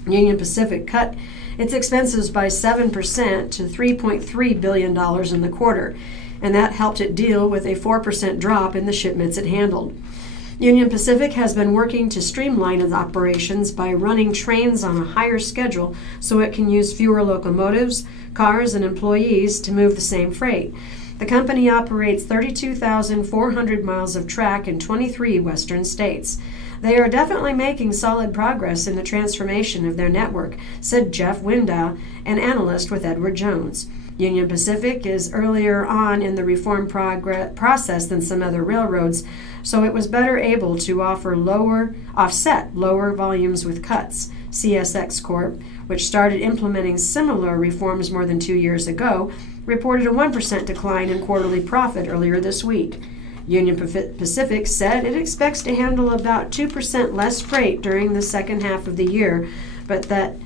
Union Pacific cut its expenses by 7% to $3.3 billion in the quarter, and that helped it deal with a 4% drop in the shipments it handled. Union Pacific has been working to streamline its operations by running trains on a higher schedule so it can use fewer locomotives, cars, and employees to move the same freight. The company operates 32,400 miles of track in 23 western states. They are definitely making solid progress in the transformation of their network, said Jeff Window, an analyst with Edward Jones. Union Pacific is earlier on in the reform process than some other railroads, so it was better able to offset lower volumes with cuts. CSX Corp., which started implementing similar reforms more than 2 years ago, reported a 1% decline in quarterly profit earlier this week. Union Pacific said it expects to handle about 2% less freight during the second half of the year, but that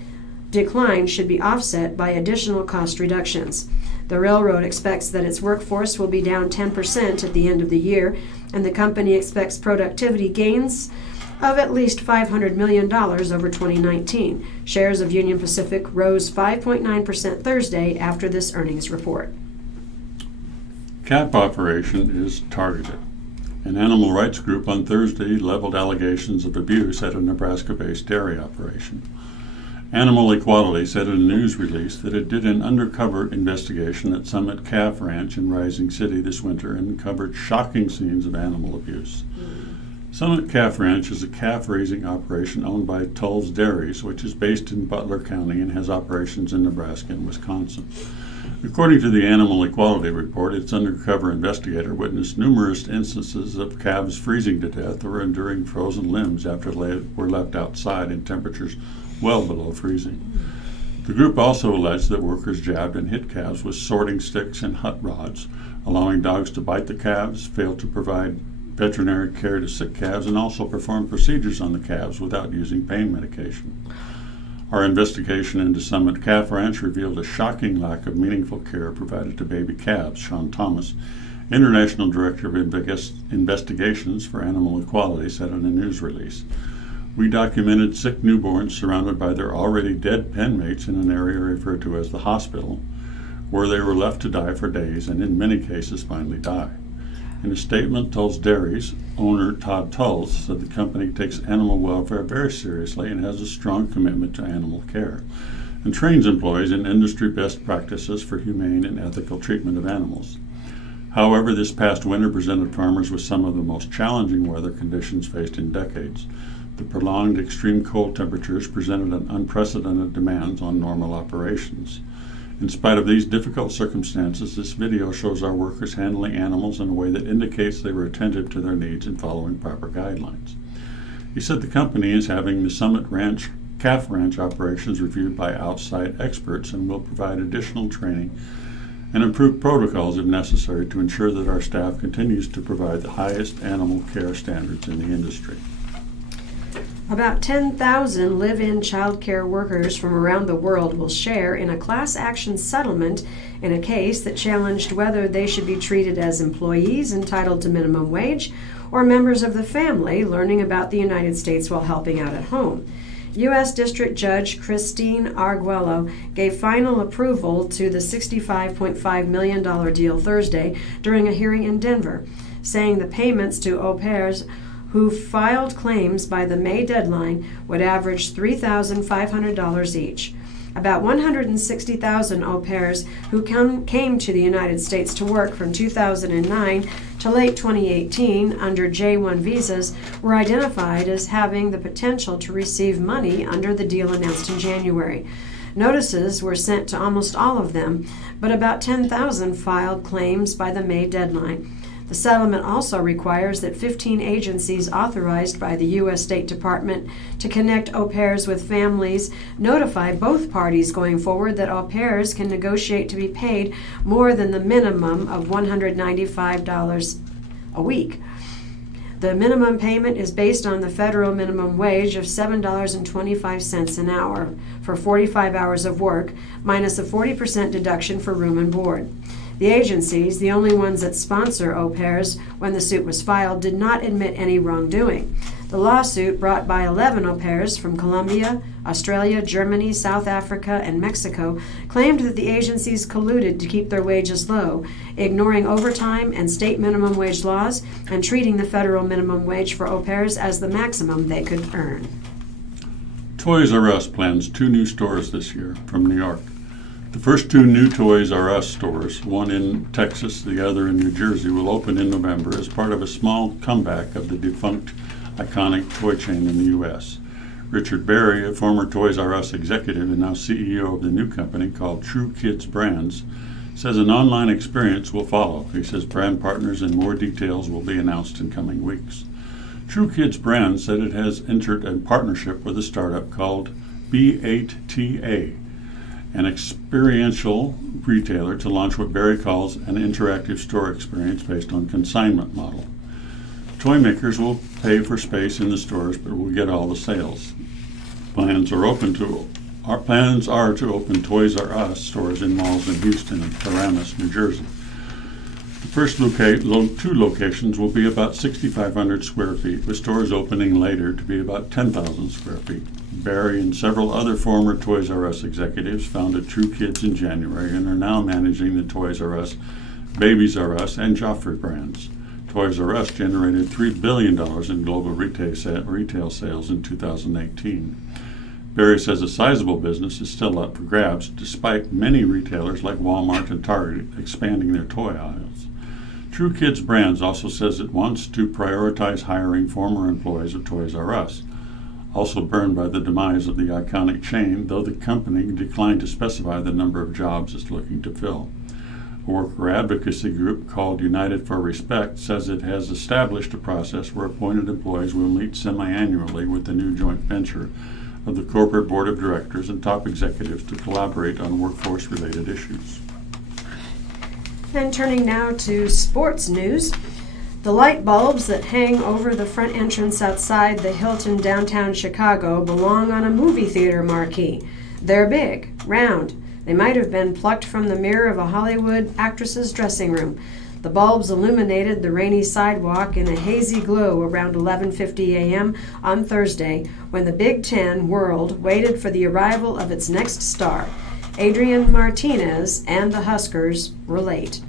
decline should be offset by additional cost reductions. The railroad expects that its workforce will be down 10% at the end of the year, and the company expects productivity gains of at least $500 million over 2019. Shares of Union Pacific rose 5.9% Thursday after this earnings report. Calf operation is targeted. An animal rights group on Thursday leveled allegations of abuse at a Nebraska-based dairy operation. Animal Equality said in a news release that it did an undercover investigation at Summit Calf Ranch in Rising City this winter and uncovered shocking scenes of animal abuse. Summit Calf Ranch is a calf-raising operation owned by Tull's Dairies, which is based in Butler County and has operations in Nebraska and Wisconsin. According to the Animal Equality report, its undercover investigator witnessed numerous instances of calves freezing to death or enduring frozen limbs after they were left outside in temperatures well below freezing. The group also alleged that workers jabbed and hit calves with sorting sticks and hot rods, allowing dogs to bite the calves, failed to provide veterinary care to sick calves, and also performed procedures on the calves without using pain medication. Our investigation into Summit Calf Ranch revealed a shocking lack of meaningful care provided to baby calves, Sean Thomas, International Director of Investigations for Animal Equality, said in a news release. We documented sick newborns surrounded by their already dead pen mates in an area referred to as the hospital, where they were left to die for days and in many cases finally die. In a statement, Tull's Dairies owner Todd Tulls said the company takes animal welfare very seriously and has a strong commitment to animal care, and trains employees in industry best practices for humane and ethical treatment of animals. However, this past winter presented farmers with some of the most challenging weather conditions faced in decades. The prolonged extreme cold temperatures presented an unprecedented demands on normal operations. In spite of these difficult circumstances, this video shows our workers handling animals in a way that indicates they were attentive to their needs and following proper guidelines. He said the company is having the Summit Calf Ranch operations reviewed by outside experts and will provide additional training and improved protocols if necessary to ensure that our staff continues to provide the highest animal care standards in the industry. About 10,000 live-in child care workers from around the world will share in a class action settlement in a case that challenged whether they should be treated as employees entitled to minimum wage or members of the family learning about the United States while helping out at home. U.S. District Judge Christine Arguello gave final approval to the $65.5 million deal Thursday during a hearing in Denver. saying the payments to au pairs who filed claims by the May deadline would average $3,500 each. About 160,000 au pairs who came to the United States to work from 2009 to late 2018 under J-1 visas were identified as having the potential to receive money under the deal announced in January. Notices were sent to almost all of them, but about 10,000 filed claims by the May deadline. The settlement also requires that 15 agencies authorized by the U.S. State Department to connect au pairs with families notify both parties going forward that au pairs can negotiate to be paid more than the minimum of $195 a week. The minimum payment is based on the federal minimum wage of $7.25 an hour for 45 hours of work, minus a 40% deduction for room and board. The agencies, the only ones that sponsor au pairs when the suit was filed, did not admit any wrongdoing. The lawsuit, brought by 11 au pairs from Colombia, Australia, Germany, South Africa, and Mexico, claimed that the agencies colluded to keep their wages low, ignoring overtime and state minimum wage laws, and treating the federal minimum wage for au pairs as the maximum they could earn. Toys R Us plans 2 new stores this year. From New York. The first 2 new Toys R Us stores, one in Texas, the other in New Jersey, will open in November as part of a small comeback of the defunct iconic toy chain in the U.S. Richard Berry, a former Toys R Us executive and now CEO of the new company called True Kids Brands, says an online experience will follow. He says brand partners and more details will be announced in coming weeks. True Kids Brands said it has entered a partnership with a startup called B8TA, an experiential retailer, to launch what Barry calls an interactive store experience based on consignment model. Toy makers will pay for space in the stores, but will get all the sales. Plans are to open Toys R Us stores in malls in Houston and Paramus, New Jersey. The first 2 locations will be about 6,500 square feet, with stores opening later to be about 10,000 square feet. Barry and several other former Toys R Us executives founded True Kids in January and are now managing the Toys R Us, Babies R Us, and Joffrey brands. Toys R Us generated $3 billion in global retail sales in 2018. Barry says a sizable business is still up for grabs, despite many retailers like Walmart and Target expanding their toy aisles. True Kids Brands also says it wants to prioritize hiring former employees of Toys R Us, also burned by the demise of the iconic chain, though the company declined to specify the number of jobs it's looking to fill. A worker advocacy group called United for Respect says it has established a process where appointed employees will meet semi-annually with the new joint venture of the corporate board of directors and top executives to collaborate on workforce-related issues. And turning now to sports news. The light bulbs that hang over the front entrance outside the Hilton downtown Chicago belong on a movie theater marquee. They're big, round. They might have been plucked from the mirror of a Hollywood actress's dressing room. The bulbs illuminated the rainy sidewalk in a hazy glow around 11:50 a.m. on Thursday, when the Big Ten World waited for the arrival of its next star. Adrian Martinez and the Huskers were late.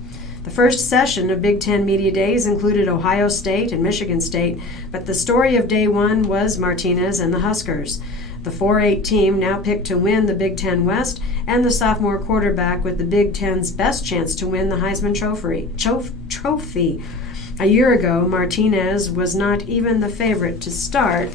The first session of Big Ten Media Days included Ohio State and Michigan State, but the story of day one was Martinez and the Huskers. The 4-8 team now picked to win the Big Ten West, and the sophomore quarterback with the Big Ten's best chance to win the Heisman Trophy. A year ago, Martinez was not even the favorite to start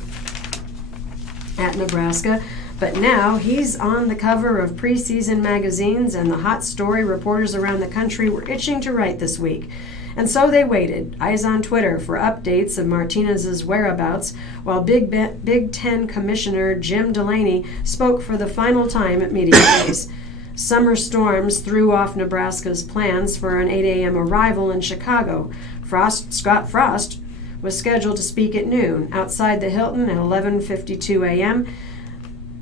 at Nebraska, but now he's on the cover of preseason magazines, and the hot story reporters around the country were itching to write this week. And so they waited, eyes on Twitter, for updates of Martinez's whereabouts, while Big Ten Commissioner Jim Delaney spoke for the final time at Media Days. Summer storms threw off Nebraska's plans for an 8 a.m. arrival in Chicago. Scott Frost was scheduled to speak at noon outside the Hilton at 11:52 a.m.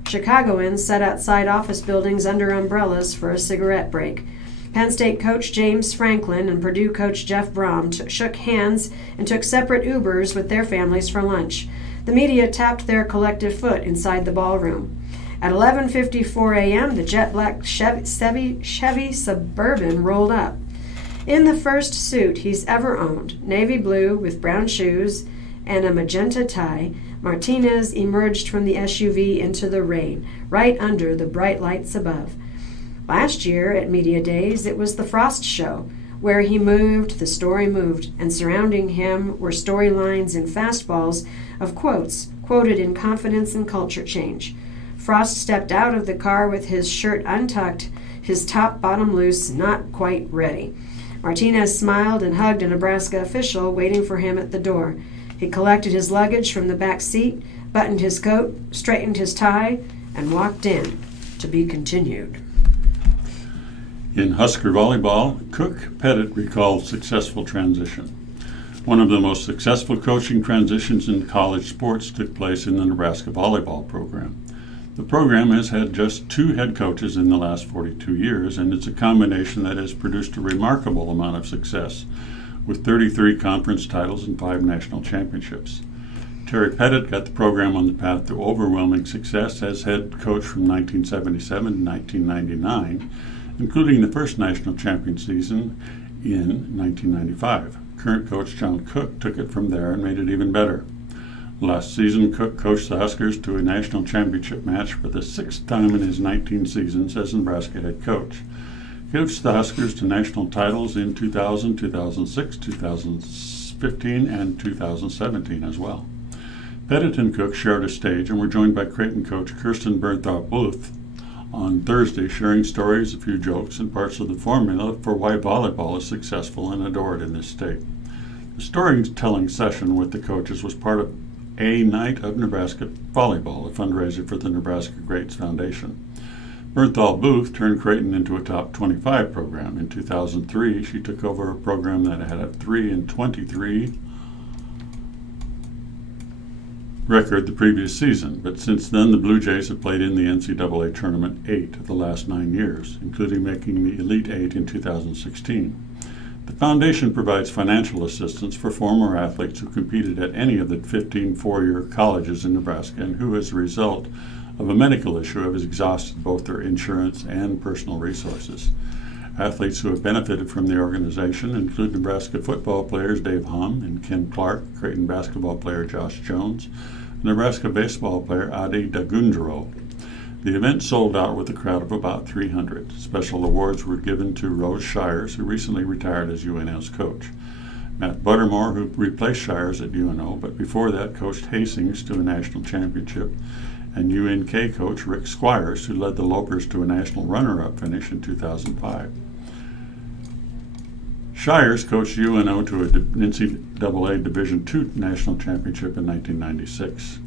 Chicagoans sat outside office buildings under umbrellas for a cigarette break. Penn State coach James Franklin and Purdue coach Jeff Brom shook hands and took separate Ubers with their families for lunch. The media tapped their collective foot inside the ballroom. At 11:54 a.m., the jet black Chevy Suburban rolled up. In the first suit he's ever owned, navy blue with brown shoes and a magenta tie, Martinez emerged from the SUV into the rain, right under the bright lights above. Last year at Media Days, it was the Frost Show. Where he moved, the story moved, and surrounding him were storylines and fastballs of quotes, quoted in Confidence and Culture Change. Frost stepped out of the car with his shirt untucked, his top bottom loose, not quite ready. Martinez smiled and hugged a Nebraska official waiting for him at the door. He collected his luggage from the back seat, buttoned his coat, straightened his tie, and walked in. To be continued. In Husker volleyball, Cook Pettit recalled successful transition. One of the most successful coaching transitions in college sports took place in the Nebraska volleyball program. The program has had just 2 head coaches in the last 42 years, and it's a combination that has produced a remarkable amount of success, with 33 conference titles and 5 national championships. Terry Pettit got the program on the path to overwhelming success as head coach from 1977 to 1999, including the first national champion season in 1995. Current coach John Cook took it from there and made it even better. Last season, Cook coached the Huskers to a national championship match for the 6th time in his 19 seasons as Nebraska head coach. He coached the Huskers to national titles in 2000, 2006, 2015, and 2017 as well. Pettit and Cook shared a stage and were joined by Creighton coach Kirsten Bernthal-Booth on Thursday, sharing stories, a few jokes, and parts of the formula for why volleyball is successful and adored in this state. The storytelling session with the coaches was part of A Night of Nebraska Volleyball, a fundraiser for the Nebraska Greats Foundation. Bernthal-Booth turned Creighton into a top 25 program. In 2003, she took over a program that had a 3-23 record the previous season, but since then the Blue Jays have played in the NCAA tournament 8 of the last 9 years, including making the Elite 8 in 2016. The foundation provides financial assistance for former athletes who competed at any of the 15 four-year colleges in Nebraska and who, as a result of a medical issue, have exhausted both their insurance and personal resources. Athletes who have benefited from the organization include Nebraska football players Dave Hum and Ken Clark, Creighton basketball player Josh Jones, and Nebraska baseball player Adi Dagundro. The event sold out with a crowd of about 300. Special awards were given to Rose Shires, who recently retired as UNO's coach. Matt Buttermore, who replaced Shires at UNO, but before that coached Hastings to a national championship, and UNK coach Rick Squires, who led the Lopers to a national runner-up finish in 2005. Shires coached UNO to an NCAA Division II national championship in 1996.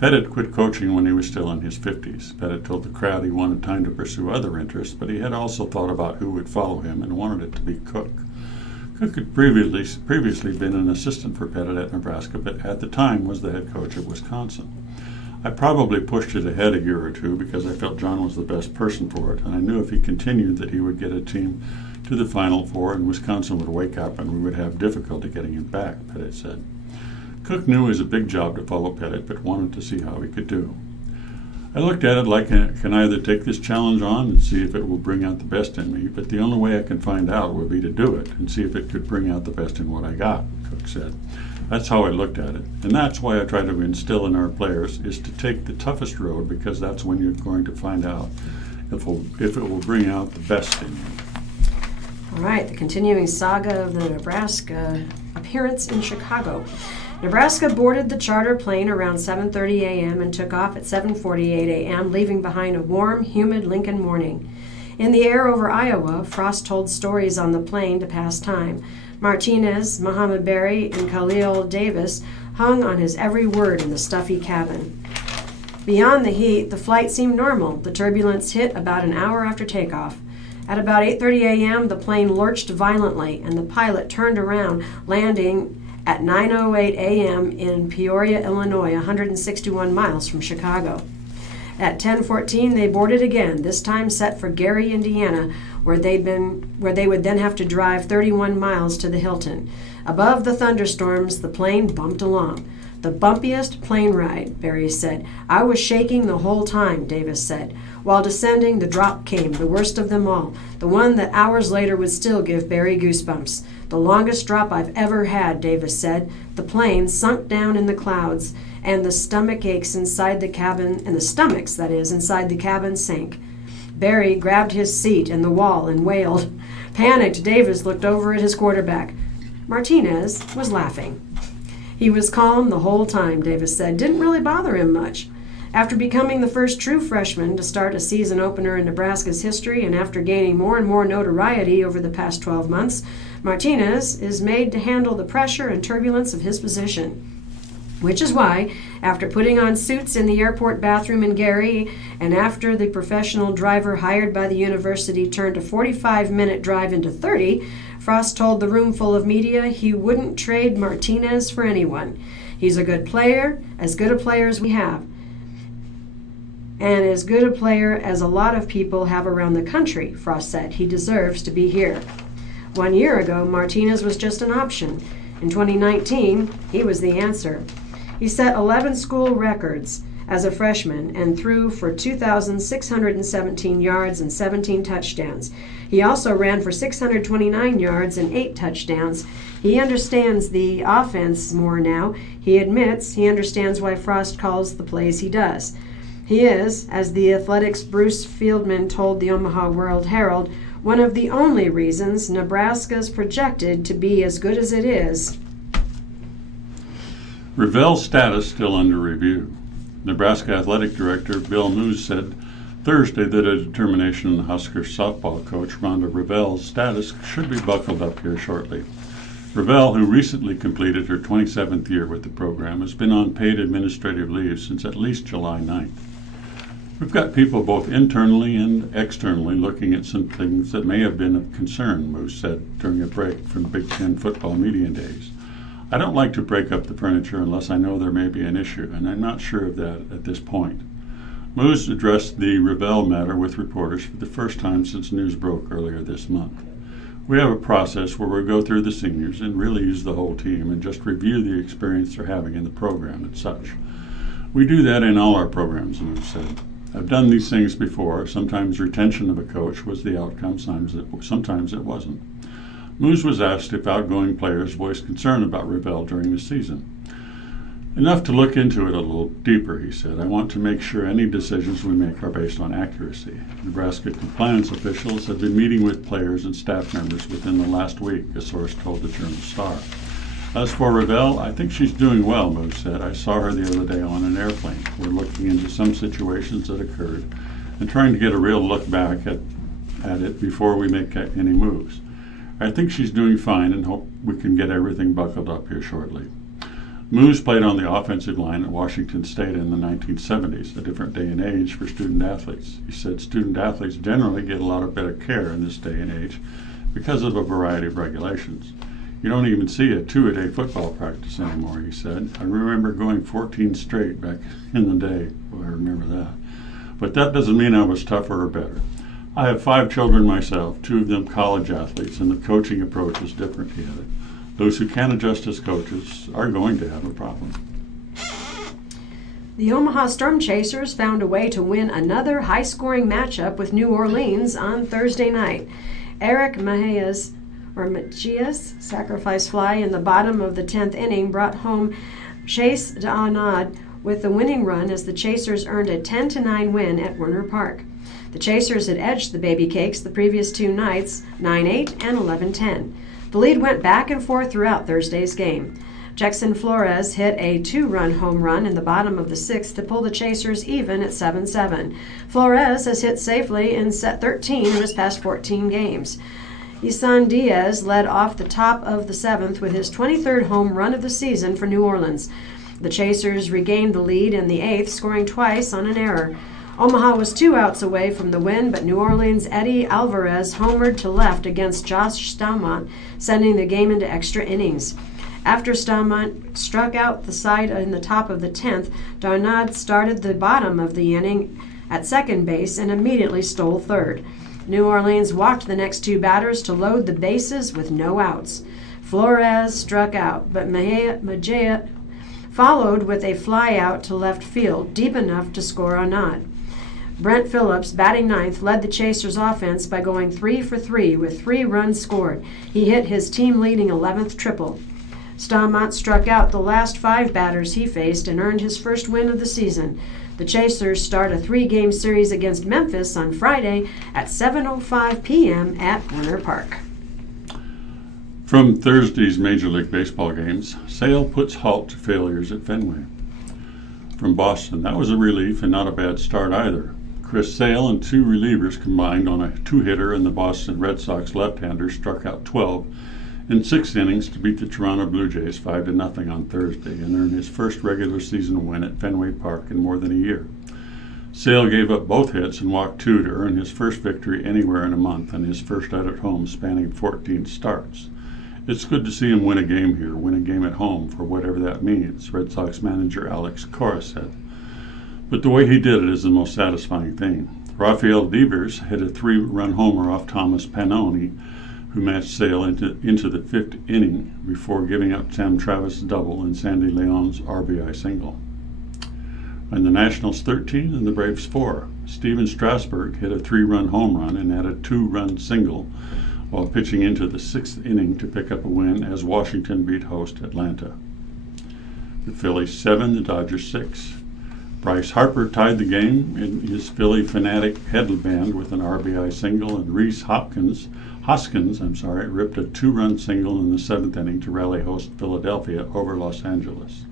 Pettit quit coaching when he was still in his 50s. Pettit told the crowd he wanted time to pursue other interests, but he had also thought about who would follow him and wanted it to be Cook. Cook had previously been an assistant for Pettit at Nebraska, but at the time was the head coach at Wisconsin. I probably pushed it ahead a year or two because I felt John was the best person for it, and I knew if he continued that he would get a team to the Final Four and Wisconsin would wake up and we would have difficulty getting him back, Pettit said. Cook knew it was a big job to follow Pettit, but wanted to see how he could do. I looked at it like I can either take this challenge on and see if it will bring out the best in me, but the only way I can find out would be to do it and see if it could bring out the best in what I got, Cook said. That's how I looked at it, and that's why I try to instill in our players is to take the toughest road, because that's when you're going to find out if it will bring out the best in you. All right, the continuing saga of the Nebraska appearance in Chicago. Nebraska boarded the charter plane around 7:30 a.m. and took off at 7:48 a.m., leaving behind a warm, humid Lincoln morning. In the air over Iowa, Frost told stories on the plane to pass time. Martinez, Muhammad Berry, and Khalil Davis hung on his every word in the stuffy cabin. Beyond the heat, the flight seemed normal. The turbulence hit about an hour after takeoff. At about 8:30 a.m., the plane lurched violently, and the pilot turned around, landing at 9:08 a.m. in Peoria, Illinois, 161 miles from Chicago. At 10:14, they boarded again, this time set for Gary, Indiana, where they would then have to drive 31 miles to the Hilton. Above the thunderstorms, the plane bumped along. "The bumpiest plane ride," Barry said. "I was shaking the whole time," Davis said. While descending, the drop came, the worst of them all, the one that hours later would still give Barry goosebumps. "The longest drop I've ever had," Davis said. "The plane sunk down in the clouds, and the stomach aches inside the cabin, and the stomachs, that is, inside the cabin sank." Barry grabbed his seat and the wall and wailed. Panicked, Davis looked over at his quarterback. Martinez was laughing. "He was calm the whole time," Davis said. "Didn't really bother him much." After becoming the first true freshman to start a season opener in Nebraska's history, and after gaining more and more notoriety over the past 12 months, Martinez is made to handle the pressure and turbulence of his position. Which is why, after putting on suits in the airport bathroom in Gary, and after the professional driver hired by the university turned a 45-minute drive into 30, Frost told the room full of media he wouldn't trade Martinez for anyone. "He's a good player, as good a player as we have, and as good a player as a lot of people have around the country," Frost said. "He deserves to be here." 1 year ago, Martinez was just an option. In 2019, he was the answer. He set 11 school records as a freshman and threw for 2,617 yards and 17 touchdowns. He also ran for 629 yards and 8 touchdowns. He understands the offense more now. He admits he understands why Frost calls the plays he does. He is, as the Athletics' Bruce Fieldman told the Omaha World-Herald, one of the only reasons Nebraska's projected to be as good as it is. Ravel's status still under review. Nebraska Athletic Director Bill Moose said Thursday that a determination on the Huskers softball coach Rhonda Ravel's status should be buckled up here shortly. Ravel, who recently completed her 27th year with the program, has been on paid administrative leave since at least July 9th. "We've got people both internally and externally looking at some things that may have been of concern," Moose said during a break from Big Ten football media days. "I don't like to break up the furniture unless I know there may be an issue, and I'm not sure of that at this point." Moose addressed the Ravel matter with reporters for the first time since news broke earlier this month. "We have a process where we go through the seniors and really use the whole team and just review the experience they're having in the program and such. We do that in all our programs," Moose said. "I've done these things before. Sometimes retention of a coach was the outcome, sometimes it wasn't." Moose was asked if outgoing players voiced concern about Ravel during the season. "Enough to look into it a little deeper," he said. "I want to make sure any decisions we make are based on accuracy." Nebraska compliance officials have been meeting with players and staff members within the last week, a source told the Journal Star. "As for Ravel, I think she's doing well," Moose said. "I saw her the other day on an airplane. We're looking into some situations that occurred and trying to get a real look back at it before we make any moves. I think she's doing fine and hope we can get everything buckled up here shortly." Moose played on the offensive line at Washington State in the 1970s, a different day and age for student athletes. He said student athletes generally get a lot of better care in this day and age because of a variety of regulations. "You don't even see a 2-a-day football practice anymore," he said. "I remember going 14 straight back in the day." Well, I remember that. "But that doesn't mean I was tougher or better. I have 5 children myself, 2 of them college athletes, and the coaching approach is different," he added. "Those who can't adjust as coaches are going to have a problem." The Omaha Storm Chasers found a way to win another high-scoring matchup with New Orleans on Thursday night. Eric Macias sacrifice fly in the bottom of the 10th inning brought home Chase D'Anad with the winning run as the Chasers earned a 10-9 win at Werner Park. The Chasers had edged the Baby Cakes the previous 2 nights, 9-8 and 11-10. The lead went back and forth throughout Thursday's game. Jackson Flores hit a 2-run home run in the bottom of the 6th to pull the Chasers even at 7-7. Flores has hit safely in set 13 of his past 14 games. Isan Diaz led off the top of the 7th with his 23rd home run of the season for New Orleans. The Chasers regained the lead in the 8th, scoring twice on an error. Omaha was 2 outs away from the win, but New Orleans' Eddie Alvarez homered to left against Josh Staumont, sending the game into extra innings. After Staumont struck out the side in the top of the 10th, Darnad started the bottom of the inning at second base and immediately stole third. New Orleans walked the next 2 batters to load the bases with no outs. Flores struck out, but followed with a fly out to left field, deep enough to score a nod. Brent Phillips, batting ninth, led the Chasers' offense by going 3 for 3 with 3 runs scored. He hit his team-leading 11th triple. Staumont struck out the last 5 batters he faced and earned his first win of the season. The Chasers start a 3-game series against Memphis on Friday at 7:05 p.m. at Winter Park. From Thursday's Major League Baseball games, Sale puts halt to failures at Fenway. From Boston, that was a relief and not a bad start either. Chris Sale and 2 relievers combined on a 2-hitter, and the Boston Red Sox left-hander struck out 12 in 6 innings to beat the Toronto Blue Jays 5-0 on Thursday and earn his first regular season win at Fenway Park in more than a year. Sale gave up both hits and walked 2 to earn his first victory anywhere in a month and his first out at home spanning 14 starts. It's good to see him win a game here, win a game at home, for whatever that means, Red Sox manager Alex Cora said. But the way he did it is the most satisfying thing. Rafael Devers hit a 3-run homer off Thomas Pannone, who matched Sale into the 5th inning before giving up Sam Travis' double and Sandy Leon's RBI single. And the Nationals 13 and the Braves 4. Steven Strasburg hit a 3-run home run and had a 2-run single while pitching into the 6th inning to pick up a win as Washington beat host Atlanta. The Phillies 7, the Dodgers 6. Bryce Harper tied the game in his Philly Fanatic headband with an RBI single, and Rhys Hoskins ripped a 2-run single in the 7th inning to rally host Philadelphia over Los Angeles.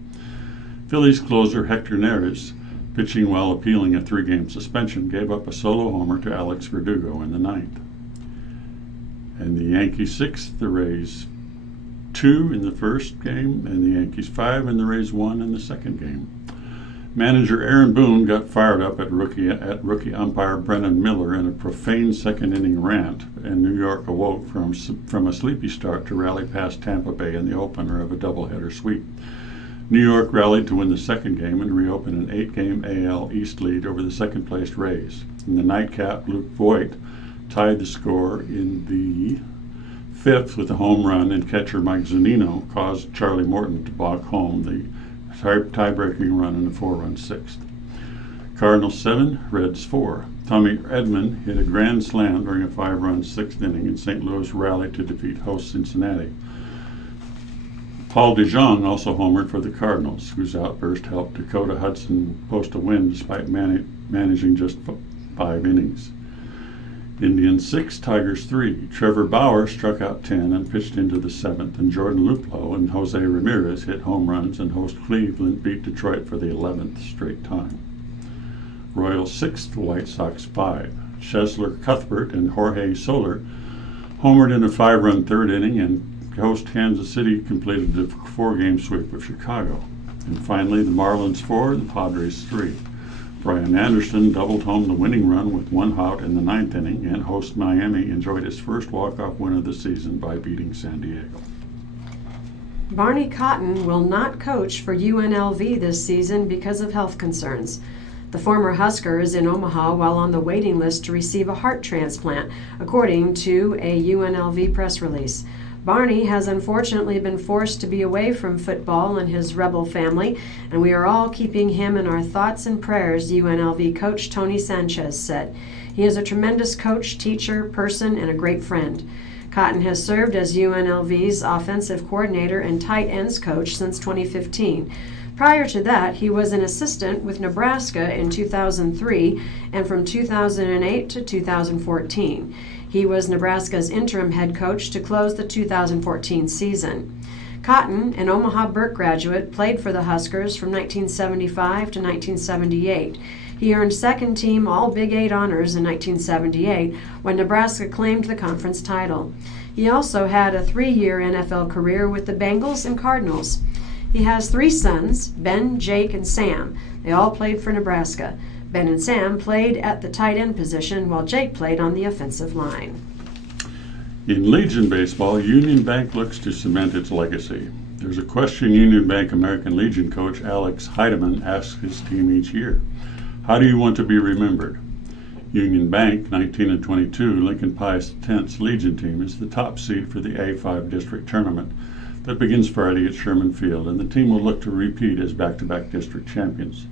Phillies closer Hector Neris, pitching while appealing a 3-game suspension, gave up a solo homer to Alex Verdugo in the 9th. And the Yankees 6, the Rays 2 in the first game, and the Yankees 5 and the Rays 1 in the second game. Manager Aaron Boone got fired up at rookie umpire Brennan Miller in a profane second-inning rant, and New York awoke from a sleepy start to rally past Tampa Bay in the opener of a doubleheader sweep. New York rallied to win the second game and reopen an 8-game AL East lead over the second-placed Rays. In the nightcap, Luke Voigt tied the score in the 5th with a home run, and catcher Mike Zunino caused Charlie Morton to block home the tie-breaking run in the 4-run 6th. Cardinals 7, Reds 4. Tommy Edman hit a grand slam during a 5-run 6th inning, and St. Louis rallied to defeat host Cincinnati. Paul DeJong also homered for the Cardinals, whose outburst helped Dakota Hudson post a win despite managing just 5 innings. Indians 6, Tigers 3. Trevor Bauer struck out 10 and pitched into the 7th, and Jordan Luplow and Jose Ramirez hit home runs, and host Cleveland beat Detroit for the 11th straight time. Royals 6, the White Sox 5. Chesler Cuthbert and Jorge Soler homered in a 5-run 3rd inning, and host Kansas City completed the 4-game sweep of Chicago. And finally, the Marlins 4, the Padres 3. Brian Anderson doubled home the winning run with 1 out in the 9th inning, and host Miami enjoyed his first walk-off win of the season by beating San Diego. Barney Cotton will not coach for UNLV this season because of health concerns. The former Husker is in Omaha while on the waiting list to receive a heart transplant, according to a UNLV press release. Barney has unfortunately been forced to be away from football and his Rebel family, and we are all keeping him in our thoughts and prayers, UNLV coach Tony Sanchez said. He is a tremendous coach, teacher, person, and a great friend. Cotton has served as UNLV's offensive coordinator and tight ends coach since 2015. Prior to that, he was an assistant with Nebraska in 2003 and from 2008 to 2014. He was Nebraska's interim head coach to close the 2014 season. Cotton, an Omaha Burke graduate, played for the Huskers from 1975 to 1978. He earned second-team All-Big 8 honors in 1978 when Nebraska claimed the conference title. He also had a 3-year NFL career with the Bengals and Cardinals. He has 3 sons, Ben, Jake, and Sam. They all played for Nebraska. Ben and Sam played at the tight end position while Jake played on the offensive line. In Legion baseball, Union Bank looks to cement its legacy. There's a question Union Bank American Legion coach Alex Heidemann asks his team each year. How do you want to be remembered? Union Bank, 19-22, Lincoln Pius X's Legion team is the top seed for the A5 district tournament. that begins Friday at Sherman Field, and the team will look to repeat as back-to-back district champions.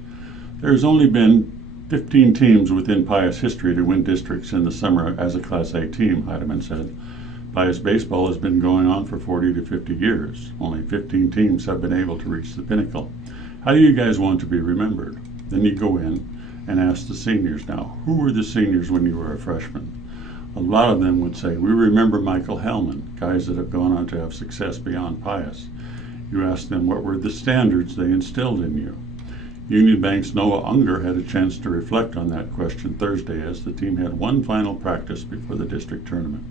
There has only been 15 teams within Pius history to win districts in the summer as a Class A team, Heidemann said. Pius baseball has been going on for 40 to 50 years. Only 15 teams have been able to reach the pinnacle. How do you guys want to be remembered? Then you go in and ask the seniors now, who were the seniors when you were a freshman? A lot of them would say, we remember Michael Hellman, guys that have gone on to have success beyond Pius. You ask them what were the standards they instilled in you. Union Bank's Noah Unger had a chance to reflect on that question Thursday as the team had one final practice before the district tournament.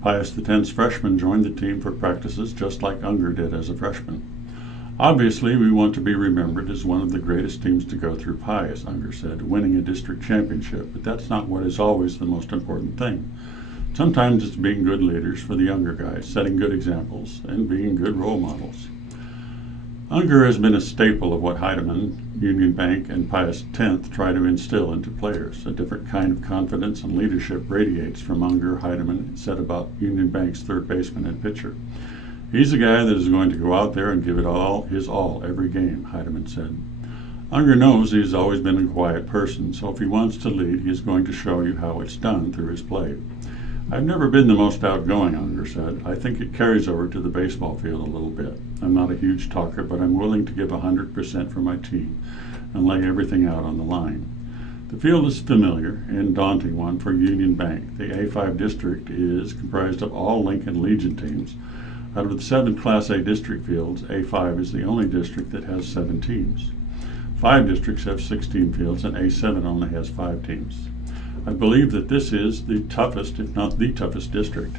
Pius X's freshman joined the team for practices just like Unger did as a freshman. Obviously, we want to be remembered as one of the greatest teams to go through Pius, Unger said, winning a district championship, but that's not what is always the most important thing. Sometimes it's being good leaders for the younger guys, setting good examples, and being good role models. Unger has been a staple of what Heidemann, Union Bank, and Pius X try to instill into players. A different kind of confidence and leadership radiates from Unger, Heidemann said about Union Bank's third baseman and pitcher. He's a guy that is going to go out there and give it his all every game, Heidemann said. Unger knows he's always been a quiet person, so if he wants to lead, he is going to show you how it's done through his play. I've never been the most outgoing, Unger said. I think it carries over to the baseball field a little bit. I'm not a huge talker, but I'm willing to give 100% for my team and lay everything out on the line. The field is familiar and daunting one for Union Bank. The A5 district is comprised of all Lincoln Legion teams. Out of the 7 Class A district fields, A5 is the only district that has 7 teams. 5 districts have 16 fields, and A7 only has 5 teams. I believe that this is the toughest, if not the toughest district.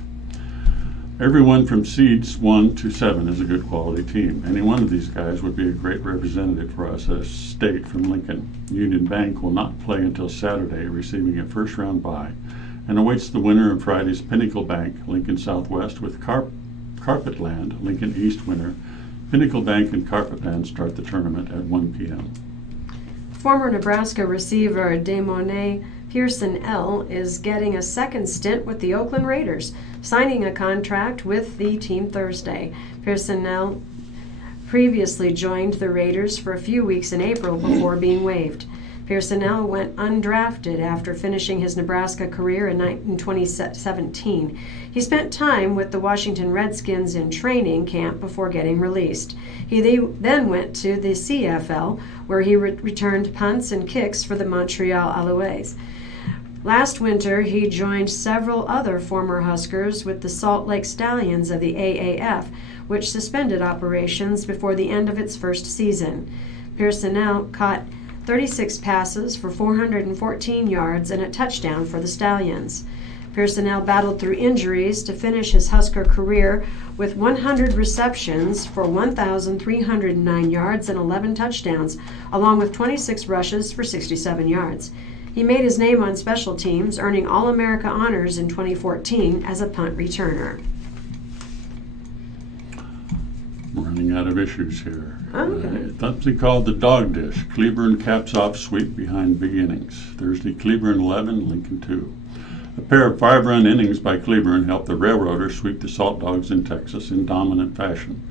Everyone from seeds 1 to 7 is a good quality team. Any one of these guys would be a great representative for us as state from Lincoln. Union Bank will not play until Saturday, receiving a first-round bye, and awaits the winner of Friday's Pinnacle Bank, Lincoln Southwest, with Carpetland, Lincoln East winner. Pinnacle Bank and Carpetland start the tournament at 1 p.m. Former Nebraska receiver Desmornay Pearson L. is getting a second stint with the Oakland Raiders, signing a contract with the team Thursday. Pearson L. previously joined the Raiders for a few weeks in April before being waived. Pearson L. went undrafted after finishing his Nebraska career in 2017. He spent time with the Washington Redskins in training camp before getting released. He then went to the CFL, where he returned punts and kicks for the Montreal Alouettes. Last winter, he joined several other former Huskers with the Salt Lake Stallions of the AAF, which suspended operations before the end of its first season. Pearson L. caught 36 passes for 414 yards and a touchdown for the Stallions. Pearson L. battled through injuries to finish his Husker career with 100 receptions for 1,309 yards and 11 touchdowns, along with 26 rushes for 67 yards. He made his name on special teams, earning All-America honors in 2014 as a punt returner. Running out of issues here. Okay. Something called the dog dish. Cleburne caps off sweep behind big innings. Thursday, Cleburne 11, Lincoln 2. A pair of 5-run innings by Cleburne helped the Railroaders sweep the Salt Dogs in Texas in dominant fashion.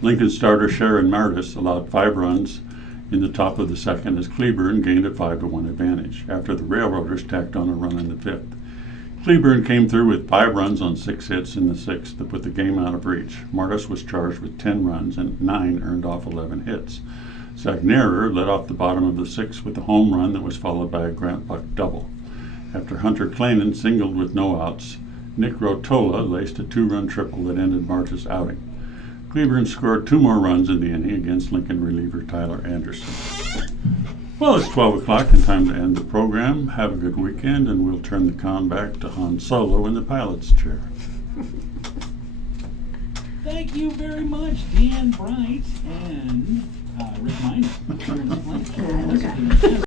Lincoln starter Sharon Martis allowed 5 runs in the top of the second as Cleburne gained a 5-1 advantage after the Railroaders tacked on a run in the 5th. Cleburne came through with 5 runs on 6 hits in the 6th to put the game out of reach. Martis was charged with 10 runs and 9 earned off 11 hits. Sagnerer led off the bottom of the 6th with a home run that was followed by a Grant Buck double. After Hunter Clanen singled with no outs, Nick Rotola laced a 2-run triple that ended Martis' outing. Cleburne scored 2 more runs in the inning against Lincoln reliever Tyler Anderson. Well, it's 12 o'clock and time to end the program. Have a good weekend, and we'll turn the con back to Han Solo in the pilot's chair. Thank you very much, Dan Bright and Rick Miner.